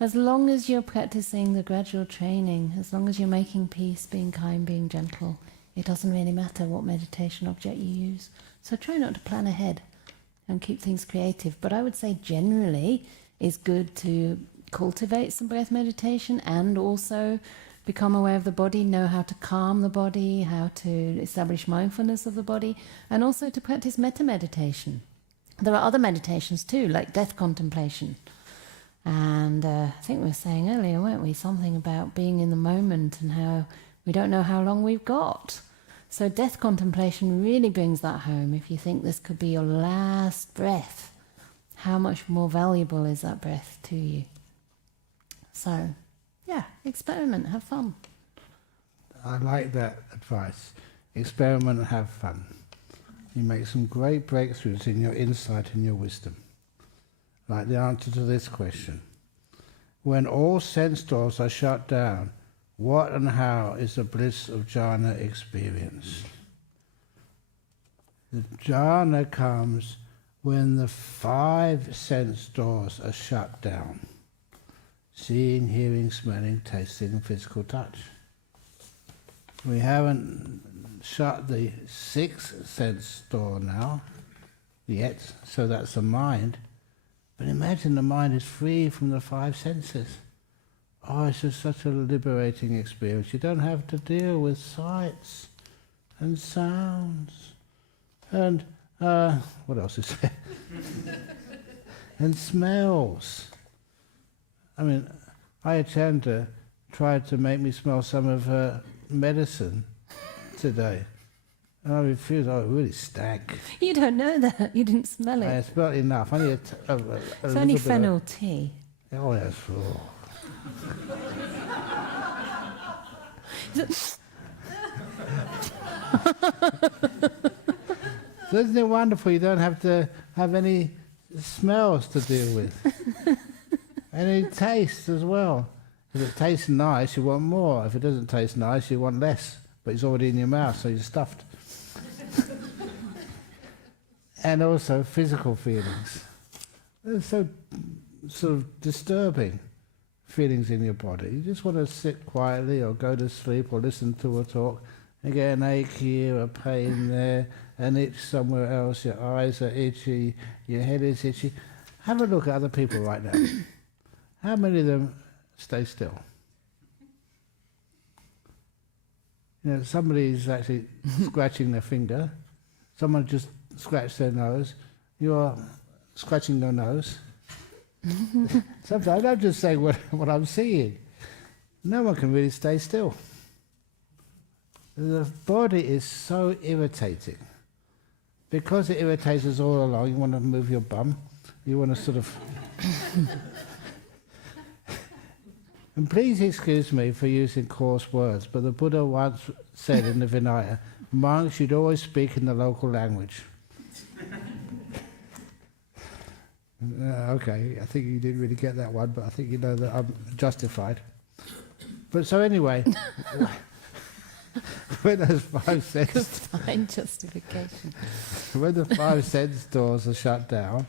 As long as you're practicing the gradual training, as long as you're making peace, being kind, being gentle, it doesn't really matter what meditation object you use. So try not to plan ahead and keep things creative. But I would say generally it's good to cultivate some breath meditation and also become aware of the body, know how to calm the body, how to establish mindfulness of the body, and also to practice metta meditation. There are other meditations too, like death contemplation. And I think we were saying earlier, weren't we, something about being in the moment and how we don't know how long we've got. So death contemplation really brings that home. If you think this could be your last breath, how much more valuable is that breath to you? So, yeah, experiment, have fun. I like that advice. Experiment and have fun. You make some great breakthroughs in your insight and your wisdom. Like the answer to this question. When all sense doors are shut down, what and how is the bliss of jhāna experience? The jhāna comes when the 5 sense doors are shut down. Seeing, hearing, smelling, tasting and physical touch. We haven't shut the 6th sense door now, yet, so that's the mind. But imagine the mind is free from the 5 senses. Oh, it's just such a liberating experience. You don't have to deal with sights and sounds and, what else is there? And smells. I mean, Ayatanda tried to make me smell some of her medicine today. And I refused. Oh, it really stank. You don't know that. You didn't smell it. I smelled enough. Only a it's only fennel tea. Oh, yes. Oh. So isn't it wonderful? You don't have to have any smells to deal with. Any taste as well. If it tastes nice, you want more. If it doesn't taste nice, you want less. But it's already in your mouth, so you're stuffed. and also physical feelings. They're so sort of disturbing feelings in your body. You just want to sit quietly or go to sleep or listen to a talk and get an ache here, a pain there, an itch somewhere else, your eyes are itchy, your head is itchy. Have a look at other people right now. How many of them stay still? You know, somebody's actually scratching their finger, someone just scratched their nose, you're scratching your nose. Sometimes I'm just saying what I'm seeing. No one can really stay still. The body is so irritating. Because it irritates us all along, you want to move your bum, you want to sort of... And please excuse me for using coarse words, but the Buddha once said in the Vinaya, monks should always speak in the local language. Okay, I think you didn't really get that one, but I think you know that I'm justified. But so anyway, when those 5 sense... Fine justification. When the 5 sense doors are shut down,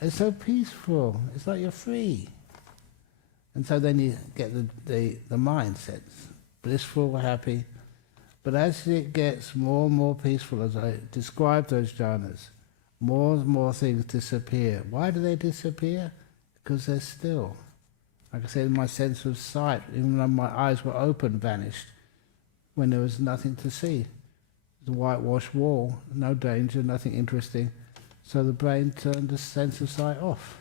it's so peaceful. It's like you're free. And so then you get the mind sense, blissful, happy. But as it gets more and more peaceful, as I describe those jhānas, more and more things disappear. Why do they disappear? Because they're still. Like I said, my sense of sight, even though my eyes were open, vanished when there was nothing to see. The whitewashed wall, no danger, nothing interesting. So the brain turned the sense of sight off.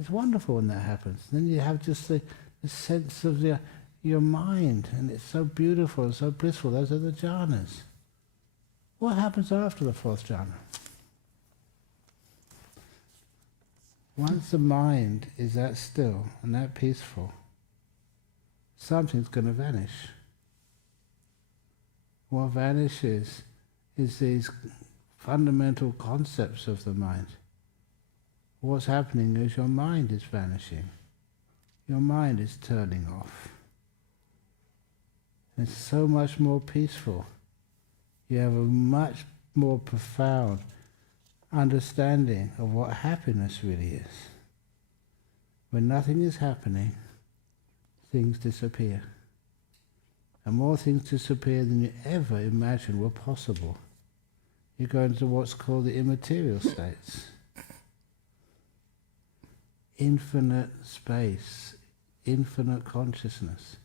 It's wonderful when that happens. Then you have just the sense of your mind, and it's so beautiful and so blissful. Those are the jhānas. What happens after the 4th jhāna? Once the mind is that still and that peaceful, something's going to vanish. What vanishes is these fundamental concepts of the mind. What's happening is your mind is vanishing. Your mind is turning off. It's so much more peaceful. You have a much more profound understanding of what happiness really is. When nothing is happening, things disappear. And more things disappear than you ever imagined were possible. You go into what's called the immaterial states. Infinite space, infinite consciousness.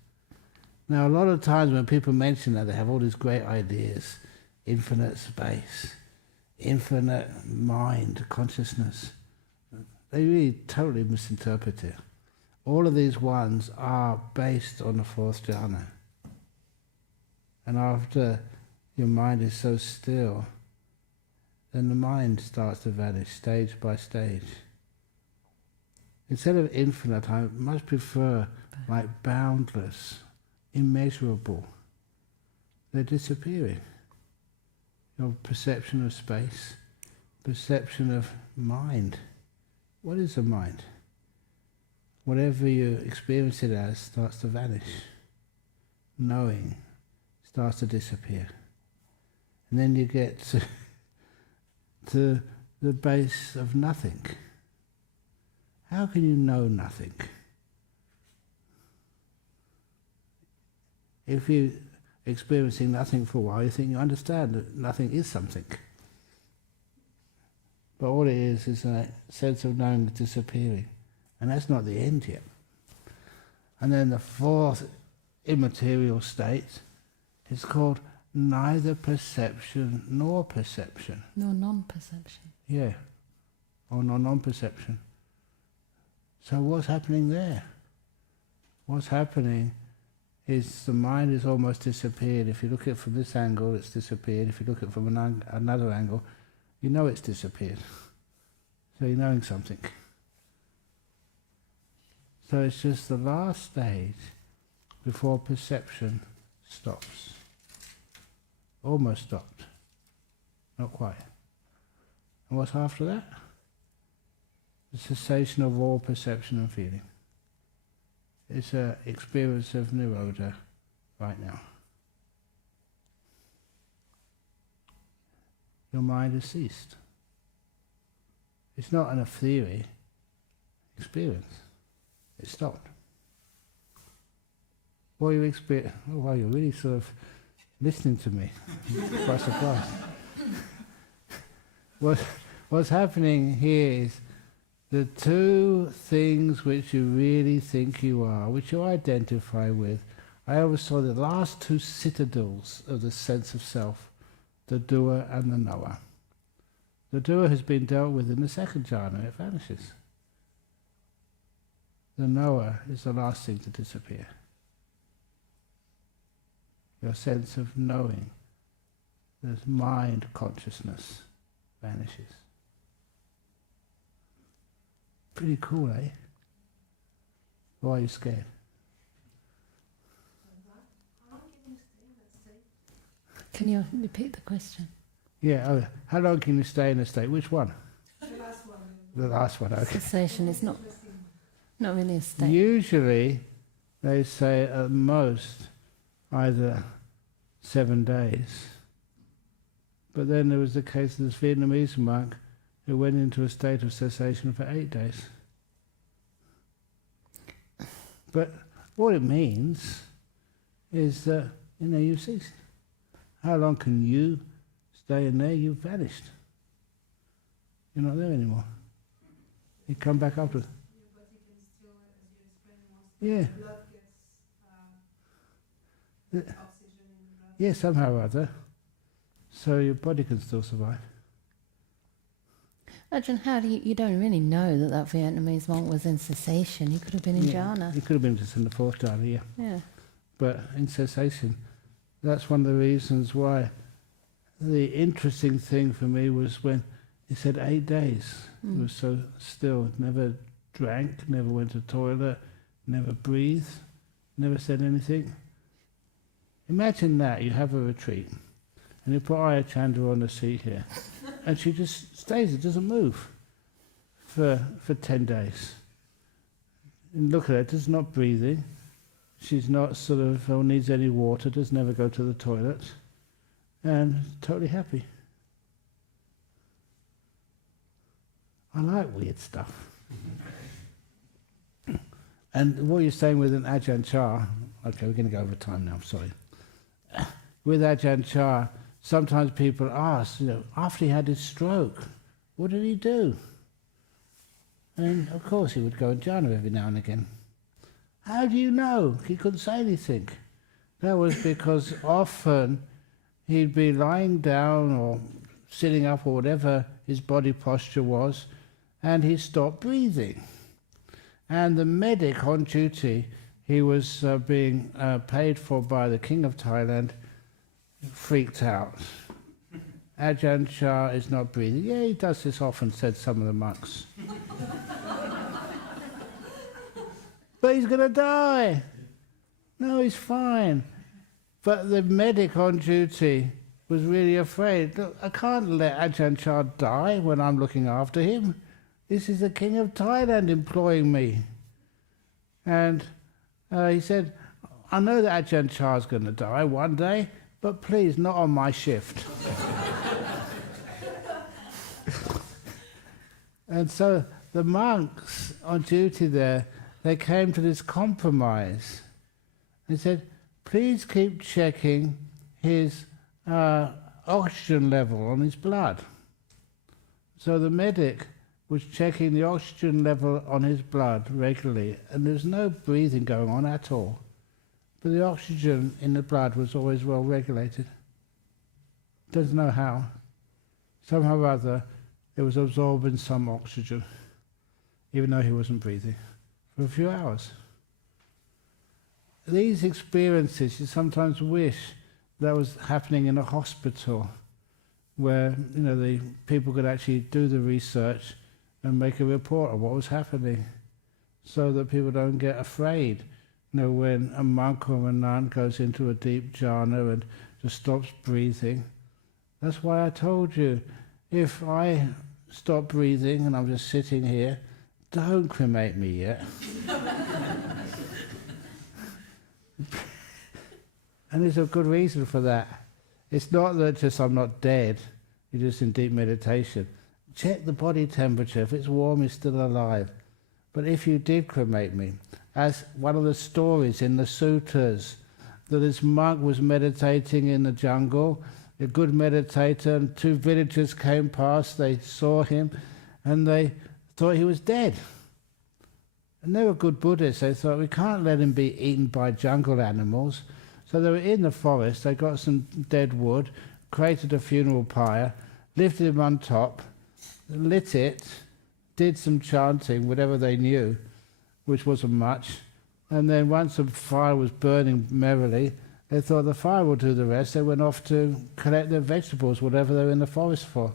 Now a lot of times when people mention that, they have all these great ideas. Infinite space, infinite mind, consciousness. They really totally misinterpret it. All of these ones are based on the 4th jhāna. And after your mind is so still, then the mind starts to vanish stage by stage. Instead of infinite, I much prefer like boundless, immeasurable. They're disappearing. Your perception of space, perception of mind. What is a mind? Whatever you experience it as starts to vanish. Knowing starts to disappear. And then you get to the base of nothing. How can you know nothing? If you're experiencing nothing for a while, you think you understand that nothing is something. But all it is a sense of knowing disappearing. And that's not the end yet. And then the 4th immaterial state is called neither perception nor perception. No non-perception. Yeah, or non-perception. So what's happening there? What's happening is the mind is almost disappeared. If you look at it from this angle, it's disappeared. If you look at it from another angle, you know it's disappeared. So you're knowing something. So it's just the last stage before perception stops. Almost stopped. Not quite. And what's after that? The cessation of all perception and feeling. It's an experience of nirodha right now. Your mind has ceased. It's not in a theory. Experience. It stopped. What you experience? Oh wow, you're really sort of listening to me. Quite surprised. What's happening here is the two things which you really think you are, which you identify with. I always saw the last two citadels of the sense of self, the doer and the knower. The doer has been dealt with in the second jhana, it vanishes. The knower is the last thing to disappear. Your sense of knowing, this mind consciousness, vanishes. Pretty cool, eh? Why are you scared? Can you repeat the question? Yeah, how long can you stay in a state? Which one? The last one. The last one, okay. Cessation is not really a state. Usually, they say at most either 7 days. But then there was the case of this Vietnamese monk who went into a state of cessation for 8 days. But what it means is that, you've ceased. How long can you stay in there? You've vanished. You're not there anymore. You come back after. Your body can still, as you explained, Yeah. the blood gets oxygen in the blood. Yeah, somehow or other. So your body can still survive. Ajahn, how do you don't really know that Vietnamese monk was in cessation. He could have been in jhana. He could have been just in the fourth jhana, yeah. Yeah. But in cessation, that's one of the reasons why the interesting thing for me was when he said 8 days. He was so still, never drank, never went to the toilet, never breathed, never said anything. Imagine that, you have a retreat, and you put Canda on the seat here, and she just stays, it doesn't move for 10 days. And look at her, she's not breathing, she's not sort of, needs any water, does never go to the toilet, and totally happy. I like weird stuff. And what you're saying with an Ajahn Chah, okay, we're going to go over time now, I'm sorry. With Ajahn Chah, sometimes people ask, after he had his stroke, what did he do? And of course he would go in jhana every now and again. How do you know? He couldn't say anything. That was because often he'd be lying down or sitting up or whatever his body posture was, and he stopped breathing. And the medic on duty, he was being paid for by the King of Thailand, freaked out. Ajahn Chah is not breathing. Yeah, he does this often, said some of the monks. But he's going to die. No, he's fine. But the medic on duty was really afraid. Look, I can't let Ajahn Chah die when I'm looking after him. This is the King of Thailand employing me. And he said, I know that Ajahn Chah is going to die one day, but please, not on my shift. And so the monks on duty there, they came to this compromise. They said, please keep checking his oxygen level on his blood. So the medic was checking the oxygen level on his blood regularly, and there's no breathing going on at all. But the oxygen in the blood was always well regulated. Doesn't know how. Somehow or other, it was absorbing some oxygen, even though he wasn't breathing, for a few hours. These experiences, you sometimes wish that was happening in a hospital, where the people could actually do the research and make a report of what was happening, so that people don't get afraid. When a monk or a nun goes into a deep jhana and just stops breathing. That's why I told you, if I stop breathing and I'm just sitting here, don't cremate me yet. And there's a good reason for that. It's not that just I'm not dead, you're just in deep meditation. check the body temperature. If it's warm, he's still alive. But if you did cremate me, as one of the stories in the sutras, that this monk was meditating in the jungle, a good meditator, and 2 villagers came past, they saw him, and they thought he was dead. And they were good Buddhists. They thought, we can't let him be eaten by jungle animals. So they were in the forest, they got some dead wood, created a funeral pyre, lifted him on top, lit it, did some chanting, whatever they knew, which wasn't much, and then once the fire was burning merrily, they thought the fire would do the rest. They went off to collect their vegetables, whatever they were in the forest for.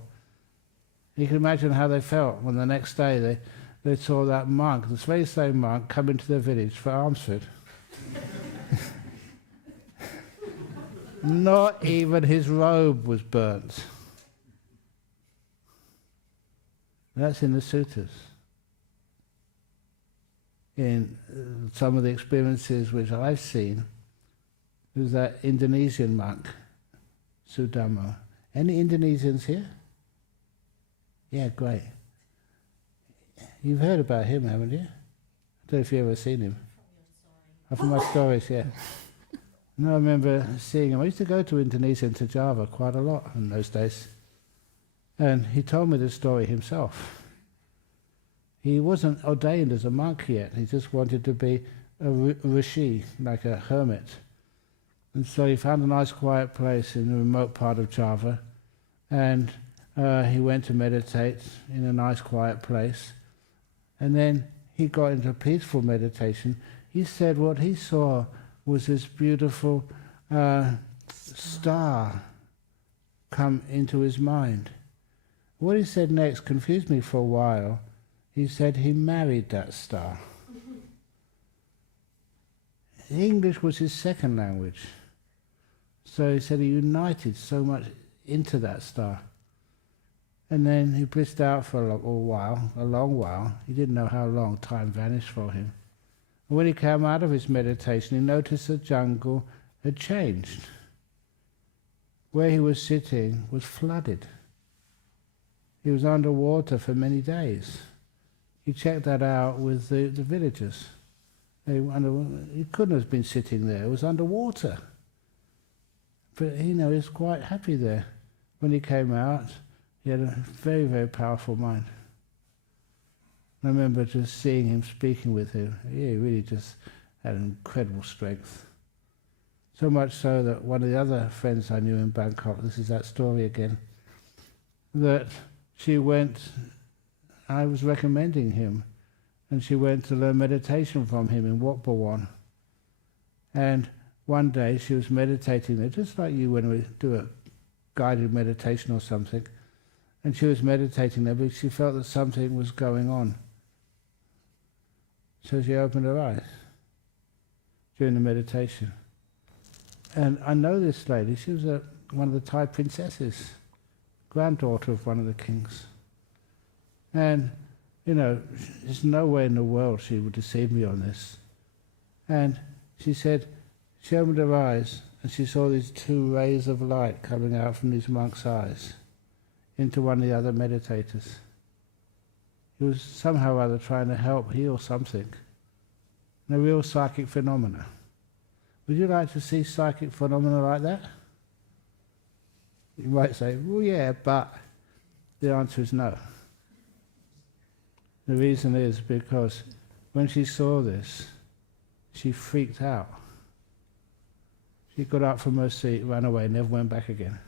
You can imagine how they felt when the next day they saw that monk, this very same monk, come into their village for alms food. Not even his robe was burnt. That's in the sutras. In some of the experiences which I've seen, there's that Indonesian monk, Sudamo. Any Indonesians here? Yeah, great. You've heard about him, haven't you? I don't know if you've ever seen him. From my stories, yeah. No, I remember seeing him. I used to go to Indonesia and to Java quite a lot in those days. And he told me the story himself. He wasn't ordained as a monk yet. He just wanted to be a rishi, like a hermit. And so he found a nice quiet place in a remote part of Java. And he went to meditate in a nice quiet place. And then he got into peaceful meditation. He said what he saw was this beautiful star come into his mind. What he said next confused me for a while. He said he married that star. English was his second language. So he said he united so much into that star. And then he blissed out for a long while. He didn't know how long. Time vanished for him. And when he came out of his meditation, he noticed the jungle had changed. Where he was sitting was flooded. He was underwater for many days. He checked that out with the villagers. He couldn't have been sitting there. It was underwater. But he was quite happy there. When he came out, he had a very, very powerful mind. I remember just seeing him, speaking with him. He really just had an incredible strength. So much so that one of the other friends I knew in Bangkok, this is that story again, that she went, I was recommending him, and she went to learn meditation from him in Wat Bhawan. And one day she was meditating there, just like you when we do a guided meditation or something, and she was meditating there because she felt that something was going on. So she opened her eyes during the meditation. And I know this lady, she was one of the Thai princesses, granddaughter of one of the kings. And, there's no way in the world she would deceive me on this. And she said, she opened her eyes and she saw these 2 rays of light coming out from these monks' eyes into one of the other meditators. He was somehow or other trying to help heal something. And a real psychic phenomena. Would you like to see psychic phenomena like that? You might say, well, yeah, but the answer is no. The reason is because when she saw this, she freaked out. She got up from her seat, ran away, never went back again.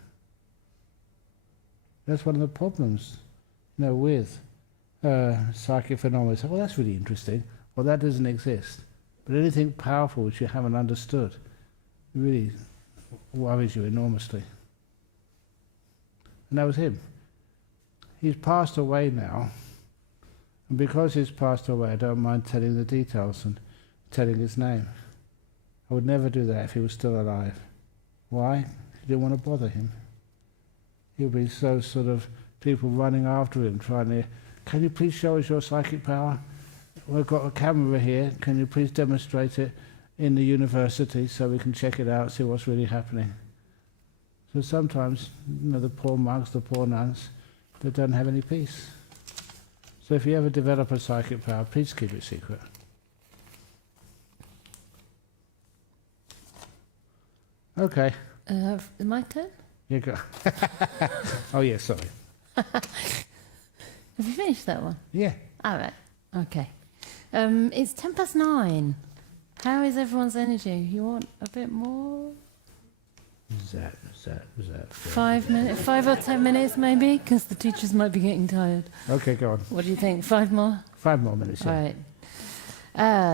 That's one of the problems, with psychic phenomena. So, well, that's really interesting. Well, that doesn't exist. But anything powerful which you haven't understood really worries you enormously. And that was him. He's passed away now. And because he's passed away, I don't mind telling the details and telling his name. I would never do that if he was still alive. Why? I didn't want to bother him. He'll be so sort of people running after him, trying to, can you please show us your psychic power? We've got a camera here, can you please demonstrate it in the university so we can check it out, see what's really happening. So sometimes, the poor monks, the poor nuns, that don't have any peace. So if you ever develop a psychic power, please keep it secret. Okay. My turn? You go. Oh yeah, sorry. Have you finished that one? Yeah. All right. Okay. It's 9:10. How is everyone's energy? You want a bit more? Is that 5 minutes, 5 or 10 minutes maybe, because the teachers might be getting tired. Okay, go on. What do you think? 5 more? 5 more minutes, yeah. All right.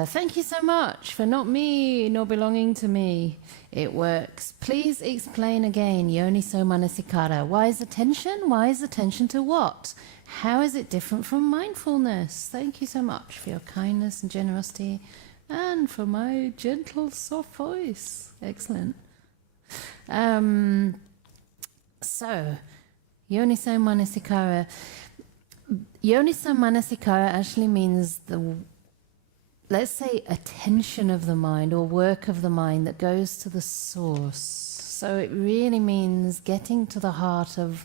Thank you so much for not me, nor belonging to me. It works. Please explain again, Yoniso Manasikara. Why is attention? Why is attention to what? How is it different from mindfulness? Thank you so much for your kindness and generosity, and for my gentle, soft voice. Excellent. So, Yoniso Manasikara. Yoniso Manasikara actually means let's say, attention of the mind or work of the mind that goes to the source. So it really means getting to the heart of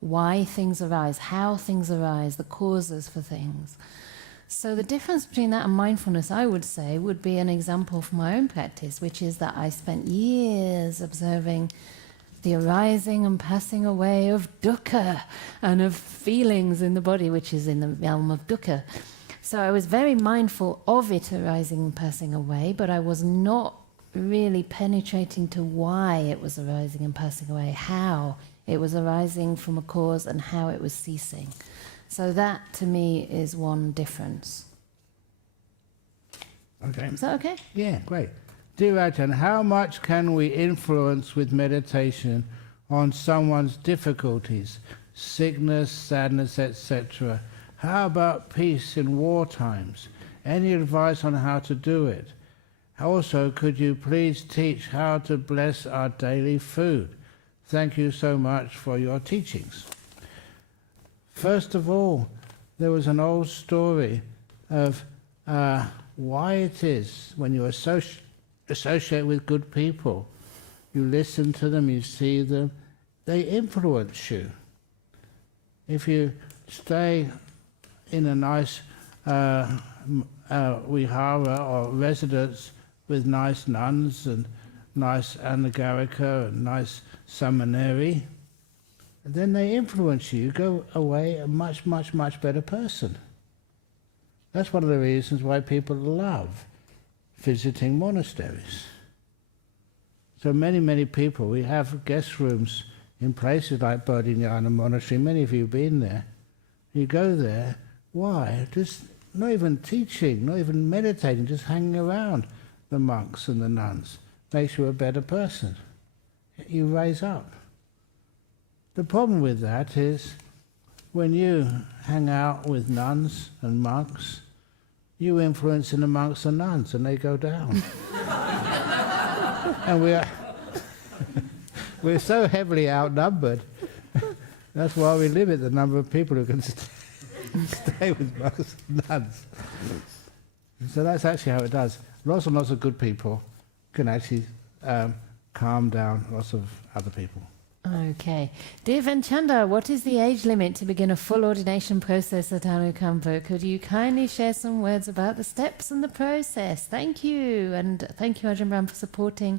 why things arise, how things arise, the causes for things. So the difference between that and mindfulness, I would say, would be an example from my own practice, which is that I spent years observing the arising and passing away of dukkha and of feelings in the body, which is in the realm of dukkha. So I was very mindful of it arising and passing away, but I was not really penetrating to why it was arising and passing away, how it was arising from a cause and how it was ceasing. So that, to me, is one difference. Okay. Is that okay? Yeah, great. Dear Ajahn, how much can we influence with meditation on someone's difficulties, sickness, sadness, etc.? How about peace in war times? Any advice on how to do it? Also, could you please teach how to bless our daily food? Thank you so much for your teachings. First of all, there was an old story of why it is when you associate with good people, you listen to them, you see them, they influence you. If you stay in a nice vihara or residence with nice nuns and nice anagarika and nice samaneri, then they influence you. You go away a much, much, much better person. That's one of the reasons why people love visiting monasteries. So many, many people, we have guest rooms in places like Bodhinyana Monastery. Many of you have been there. You go there. Why? Just not even teaching, not even meditating, just hanging around the monks and the nuns makes you a better person. You raise up. The problem with that is when you hang out with nuns and monks, you influence the monks and nuns and they go down. And we're so heavily outnumbered. That's why we limit the number of people who can stay with monks and nuns. So that's actually how it does. Lots and lots of good people can actually calm down lots of other people. Okay. Dear Venchanda, what is the age limit to begin a full ordination process at Anukampa? Could you kindly share some words about the steps and the process? Thank you. And thank you, Ajahn Brahm, for supporting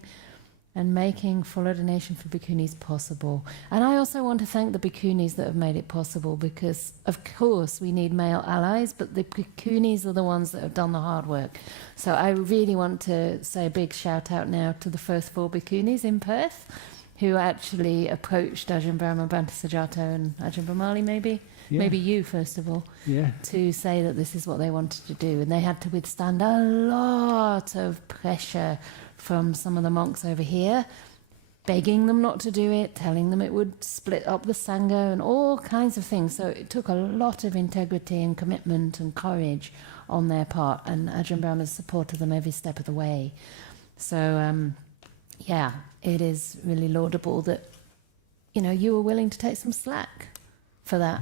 and making full ordination for bhikkhunis possible. And I also want to thank the bhikkhunis that have made it possible, because of course we need male allies, but the bhikkhunis are the ones that have done the hard work. So I really want to say a big shout out now to the first 4 bhikkhunis in Perth who actually approached Ajahn Brahm and Bhante Sujato and Ajahn Brahmali maybe you first of all, to say that this is what they wanted to do. And they had to withstand a lot of pressure from some of the monks over here, begging them not to do it, telling them it would split up the Sangha and all kinds of things. So it took a lot of integrity and commitment and courage on their part, and Ajahn Brahm has supported them every step of the way. So it is really laudable that you were willing to take some slack for that.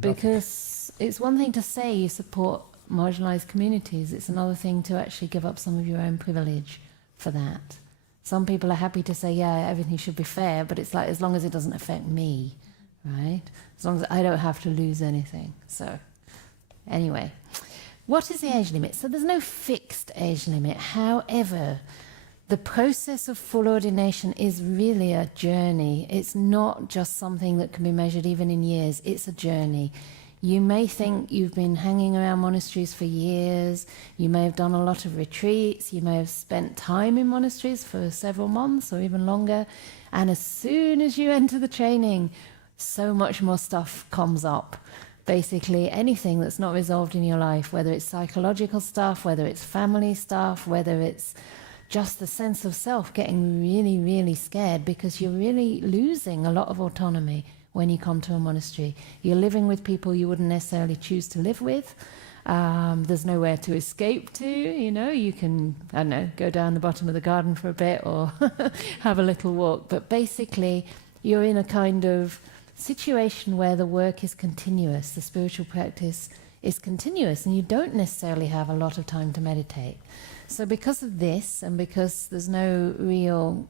Because it's one thing to say you support marginalised communities, it's another thing to actually give up some of your own privilege for that. Some people are happy to say, everything should be fair, but it's like, as long as it doesn't affect me, right? As long as I don't have to lose anything. So, anyway, what is the age limit? So there's no fixed age limit. However, the process of full ordination is really a journey. It's not just something that can be measured even in years. It's a journey. You may think you've been hanging around monasteries for years. You may have done a lot of retreats. You may have spent time in monasteries for several months or even longer. And as soon as you enter the training, so much more stuff comes up. Basically, anything that's not resolved in your life, whether it's psychological stuff, whether it's family stuff, whether it's just the sense of self getting really, really scared because you're really losing a lot of autonomy when you come to a monastery. You're living with people you wouldn't necessarily choose to live with. There's nowhere to escape to, you know. You can, I don't know, go down the bottom of the garden for a bit or have a little walk. But basically, you're in a kind of situation where the work is continuous, the spiritual practice is continuous, and you don't necessarily have a lot of time to meditate. So because of this, and because there's no real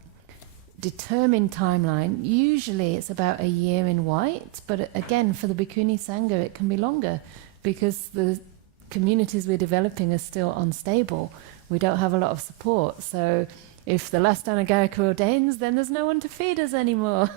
determined timeline, usually it's about a year in white, but again, for the Bhikkhuni Sangha, it can be longer, because the communities we're developing are still unstable. We don't have a lot of support, so if the last Anagarika ordains, then there's no one to feed us anymore.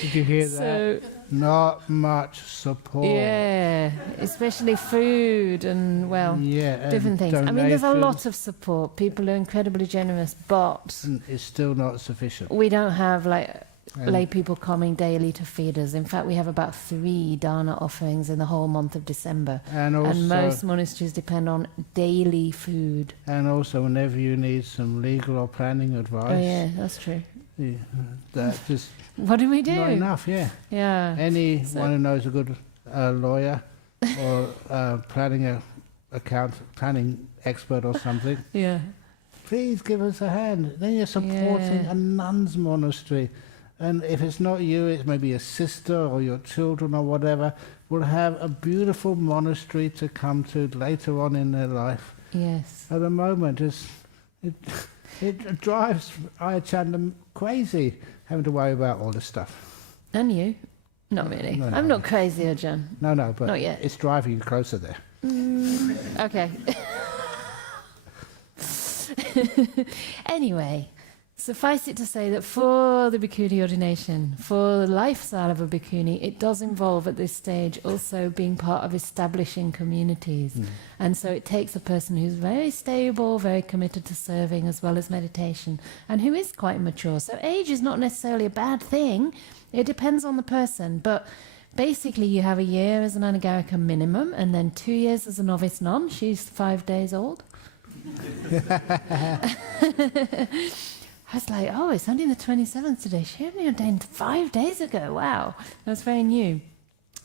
Did you hear that? Not much support. Yeah, especially food and, well, different things. I mean, there's a lot of support. People are incredibly generous, but it's still not sufficient. we don't have lay people coming daily to feed us. In fact, we have about 3 dana offerings in the whole month of December. And most monasteries depend on daily food. And also, whenever you need some legal or planning advice. Oh yeah, that's true. Yeah, that just what do we do? Not enough, yeah. Yeah. Anyone who knows a good lawyer or planning expert or something, yeah. please give us a hand. Then you're supporting a nun's monastery. And if it's not you, it's maybe a sister or your children or whatever, will have a beautiful monastery to come to later on in their life. Yes. At the moment, it drives Ayachandam crazy having to worry about all this stuff. And you? Not really. No, I'm not crazy, Ajahn. No, but not yet. It's driving you closer there. Okay. Anyway, suffice it to say that for the bhikkhuni ordination, for the lifestyle of a bhikkhuni, it does involve at this stage also being part of establishing communities. And so it takes a person who's very stable, very committed to serving as well as meditation, and who is quite mature. So age is not necessarily a bad thing. It depends on the person. But basically you have a year as an Anagarika minimum, and then 2 years as a novice nun. She's 5 days old. I was like, oh, it's only the 27th today. She only ordained 5 days ago. Wow, that's very new.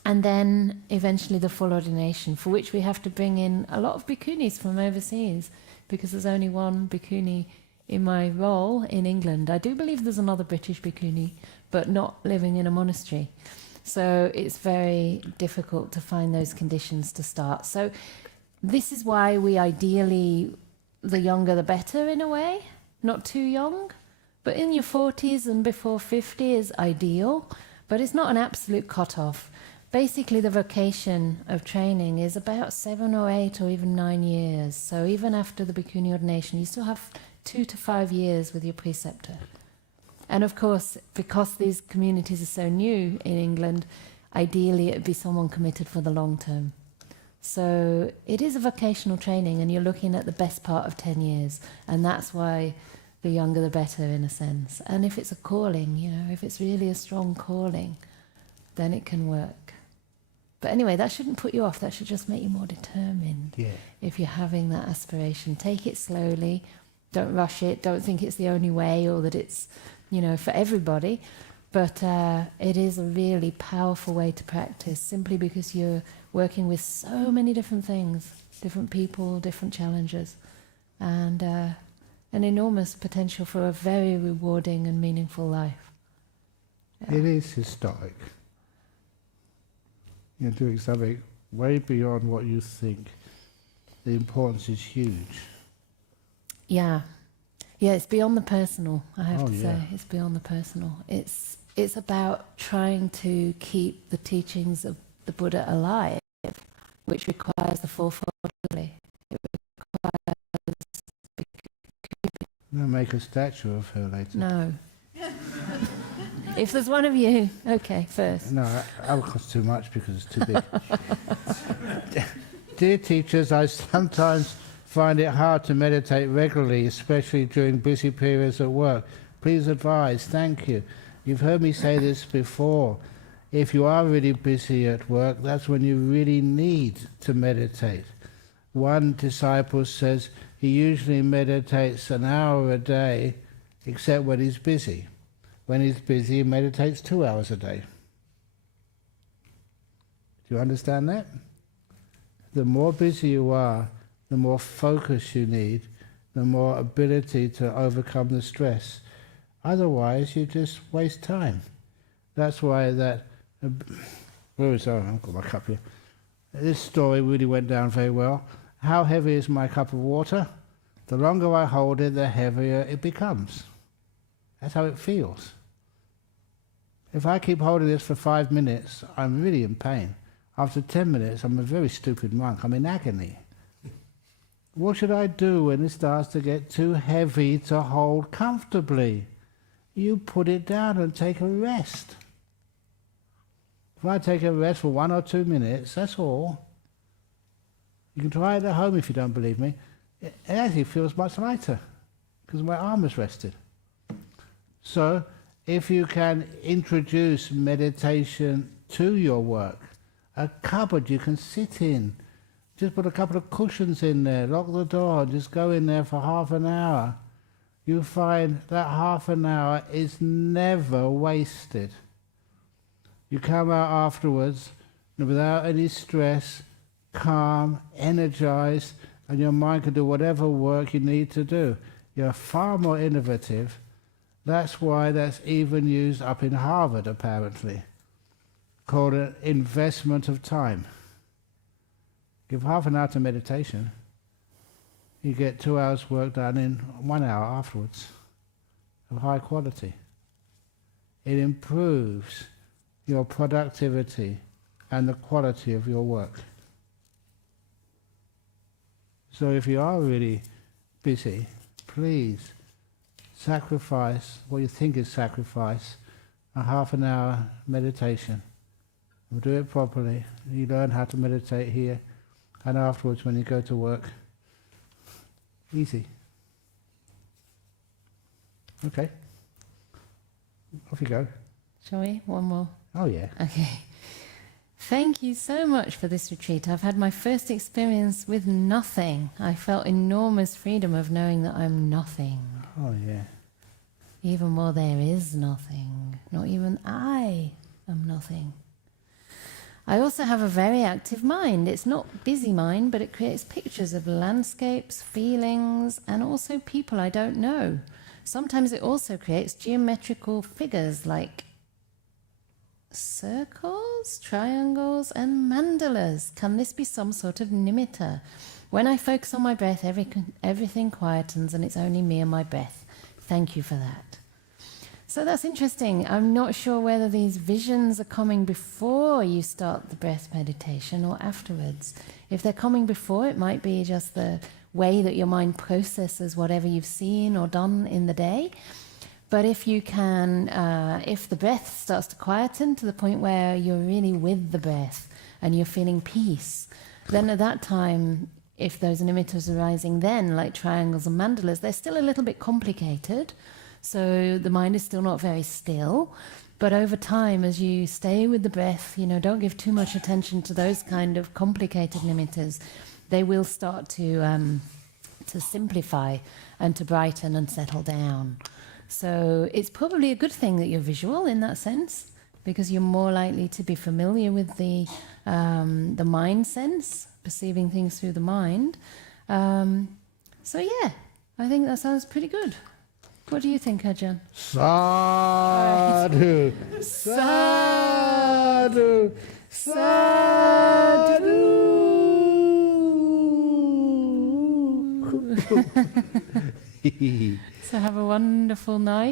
And then eventually the full ordination, for which we have to bring in a lot of bhikkhunis from overseas, because there's only one bhikkhuni in my role in England. I do believe there's another British bhikkhuni, but not living in a monastery. So it's very difficult to find those conditions to start. So this is why we ideally, the younger the better in a way. Not too young, but in your 40s and before 50 is ideal, but it's not an absolute cut-off. Basically, the vocation of training is about 7 or 8 or even 9 years. So even after the bhikkhuni ordination, you still have 2 to 5 years with your preceptor. And of course, because these communities are so new in England, ideally it would be someone committed for the long term. So it is a vocational training, and you're looking at the best part of 10 years, and that's why the younger the better in a sense. And if it's a calling, you know, if it's really a strong calling, then it can work. But anyway, that shouldn't put you off. That should just make you more determined. Yeah. If you're having that aspiration, take it slowly. Don't rush it. Don't think it's the only way or that it's, you know, for everybody. But it is a really powerful way to practice, simply because you're working with so many different things, different people, different challenges, and an enormous potential for a very rewarding and meaningful life. Yeah. It is historic. You're doing something way beyond what you think. The importance is huge. Yeah. Yeah, it's beyond the personal, I have to yeah. say. It's beyond the personal. It's it's about trying to keep the teachings of the Buddha alive, which requires the fourfold holy. We'll make a statue of her later. No. If there's one of you, okay, first. No, that will cost too much because it's too big. Dear teachers, I sometimes find it hard to meditate regularly, especially during busy periods at work. Please advise. Thank you. You've heard me say this before. If you are really busy at work, that's when you really need to meditate. One disciple says he usually meditates an hour a day, except when he's busy. When he's busy, he meditates 2 hours a day. Do you understand that? The more busy you are, the more focus you need, the more ability to overcome the stress. Otherwise, you just waste time. That's why that... where is that? I've got my cup here. This story really went down very well. How heavy is my cup of water? The longer I hold it, the heavier it becomes. That's how it feels. If I keep holding this for 5 minutes, I'm really in pain. After 10 minutes, I'm a very stupid monk. I'm in agony. What should I do when it starts to get too heavy to hold comfortably? You put it down and take a rest. If I take a rest for 1 or 2 minutes, that's all. You can try it at home if you don't believe me. It actually feels much lighter because my arm is rested. So, if you can introduce meditation to your work, a cupboard you can sit in, just put a couple of cushions in there, lock the door, just go in there for half an hour, you find that half an hour is never wasted. You come out afterwards without any stress, calm, energized, and your mind can do whatever work you need to do. You're far more innovative. That's why that's even used up in Harvard, apparently, called an investment of time. Give half an hour to meditation, you get 2 hours work done in 1 hour afterwards, of high quality. It improves your productivity and the quality of your work. So if you are really busy, please sacrifice what you think is sacrifice, a half an hour meditation. We'll do it properly. You learn how to meditate here, and afterwards when you go to work, easy. Okay. Off you go. Shall we? One more. Oh yeah. Okay. Thank you so much for this retreat. I've had my first experience with nothing. I felt enormous freedom of knowing that I'm nothing. Oh yeah. Even more, there is nothing. Not even I am nothing. I also have a very active mind. It's not busy mind, but it creates pictures of landscapes, feelings, and also people I don't know. Sometimes it also creates geometrical figures like circles, triangles, and mandalas. Can this be some sort of nimitta? When I focus on my breath, everything quietens, and it's only me and my breath. Thank you for that. So that's interesting. I'm not sure whether these visions are coming before you start the breath meditation or afterwards. If they're coming before, it might be just the way that your mind processes whatever you've seen or done in the day. But if you can, if the breath starts to quieten to the point where you're really with the breath and you're feeling peace, then at that time, if those nimittas are arising then, like triangles and mandalas, they're still a little bit complicated. So the mind is still not very still. But over time, as you stay with the breath, don't give too much attention to those kind of complicated nimittas. They will start to simplify and to brighten and settle down. So it's probably a good thing that you're visual in that sense, because you're more likely to be familiar with the mind sense, perceiving things through the mind. So yeah, I think that sounds pretty good. What do you think, Ajahn? Sadhu, sadhu, sadhu. So have a wonderful night.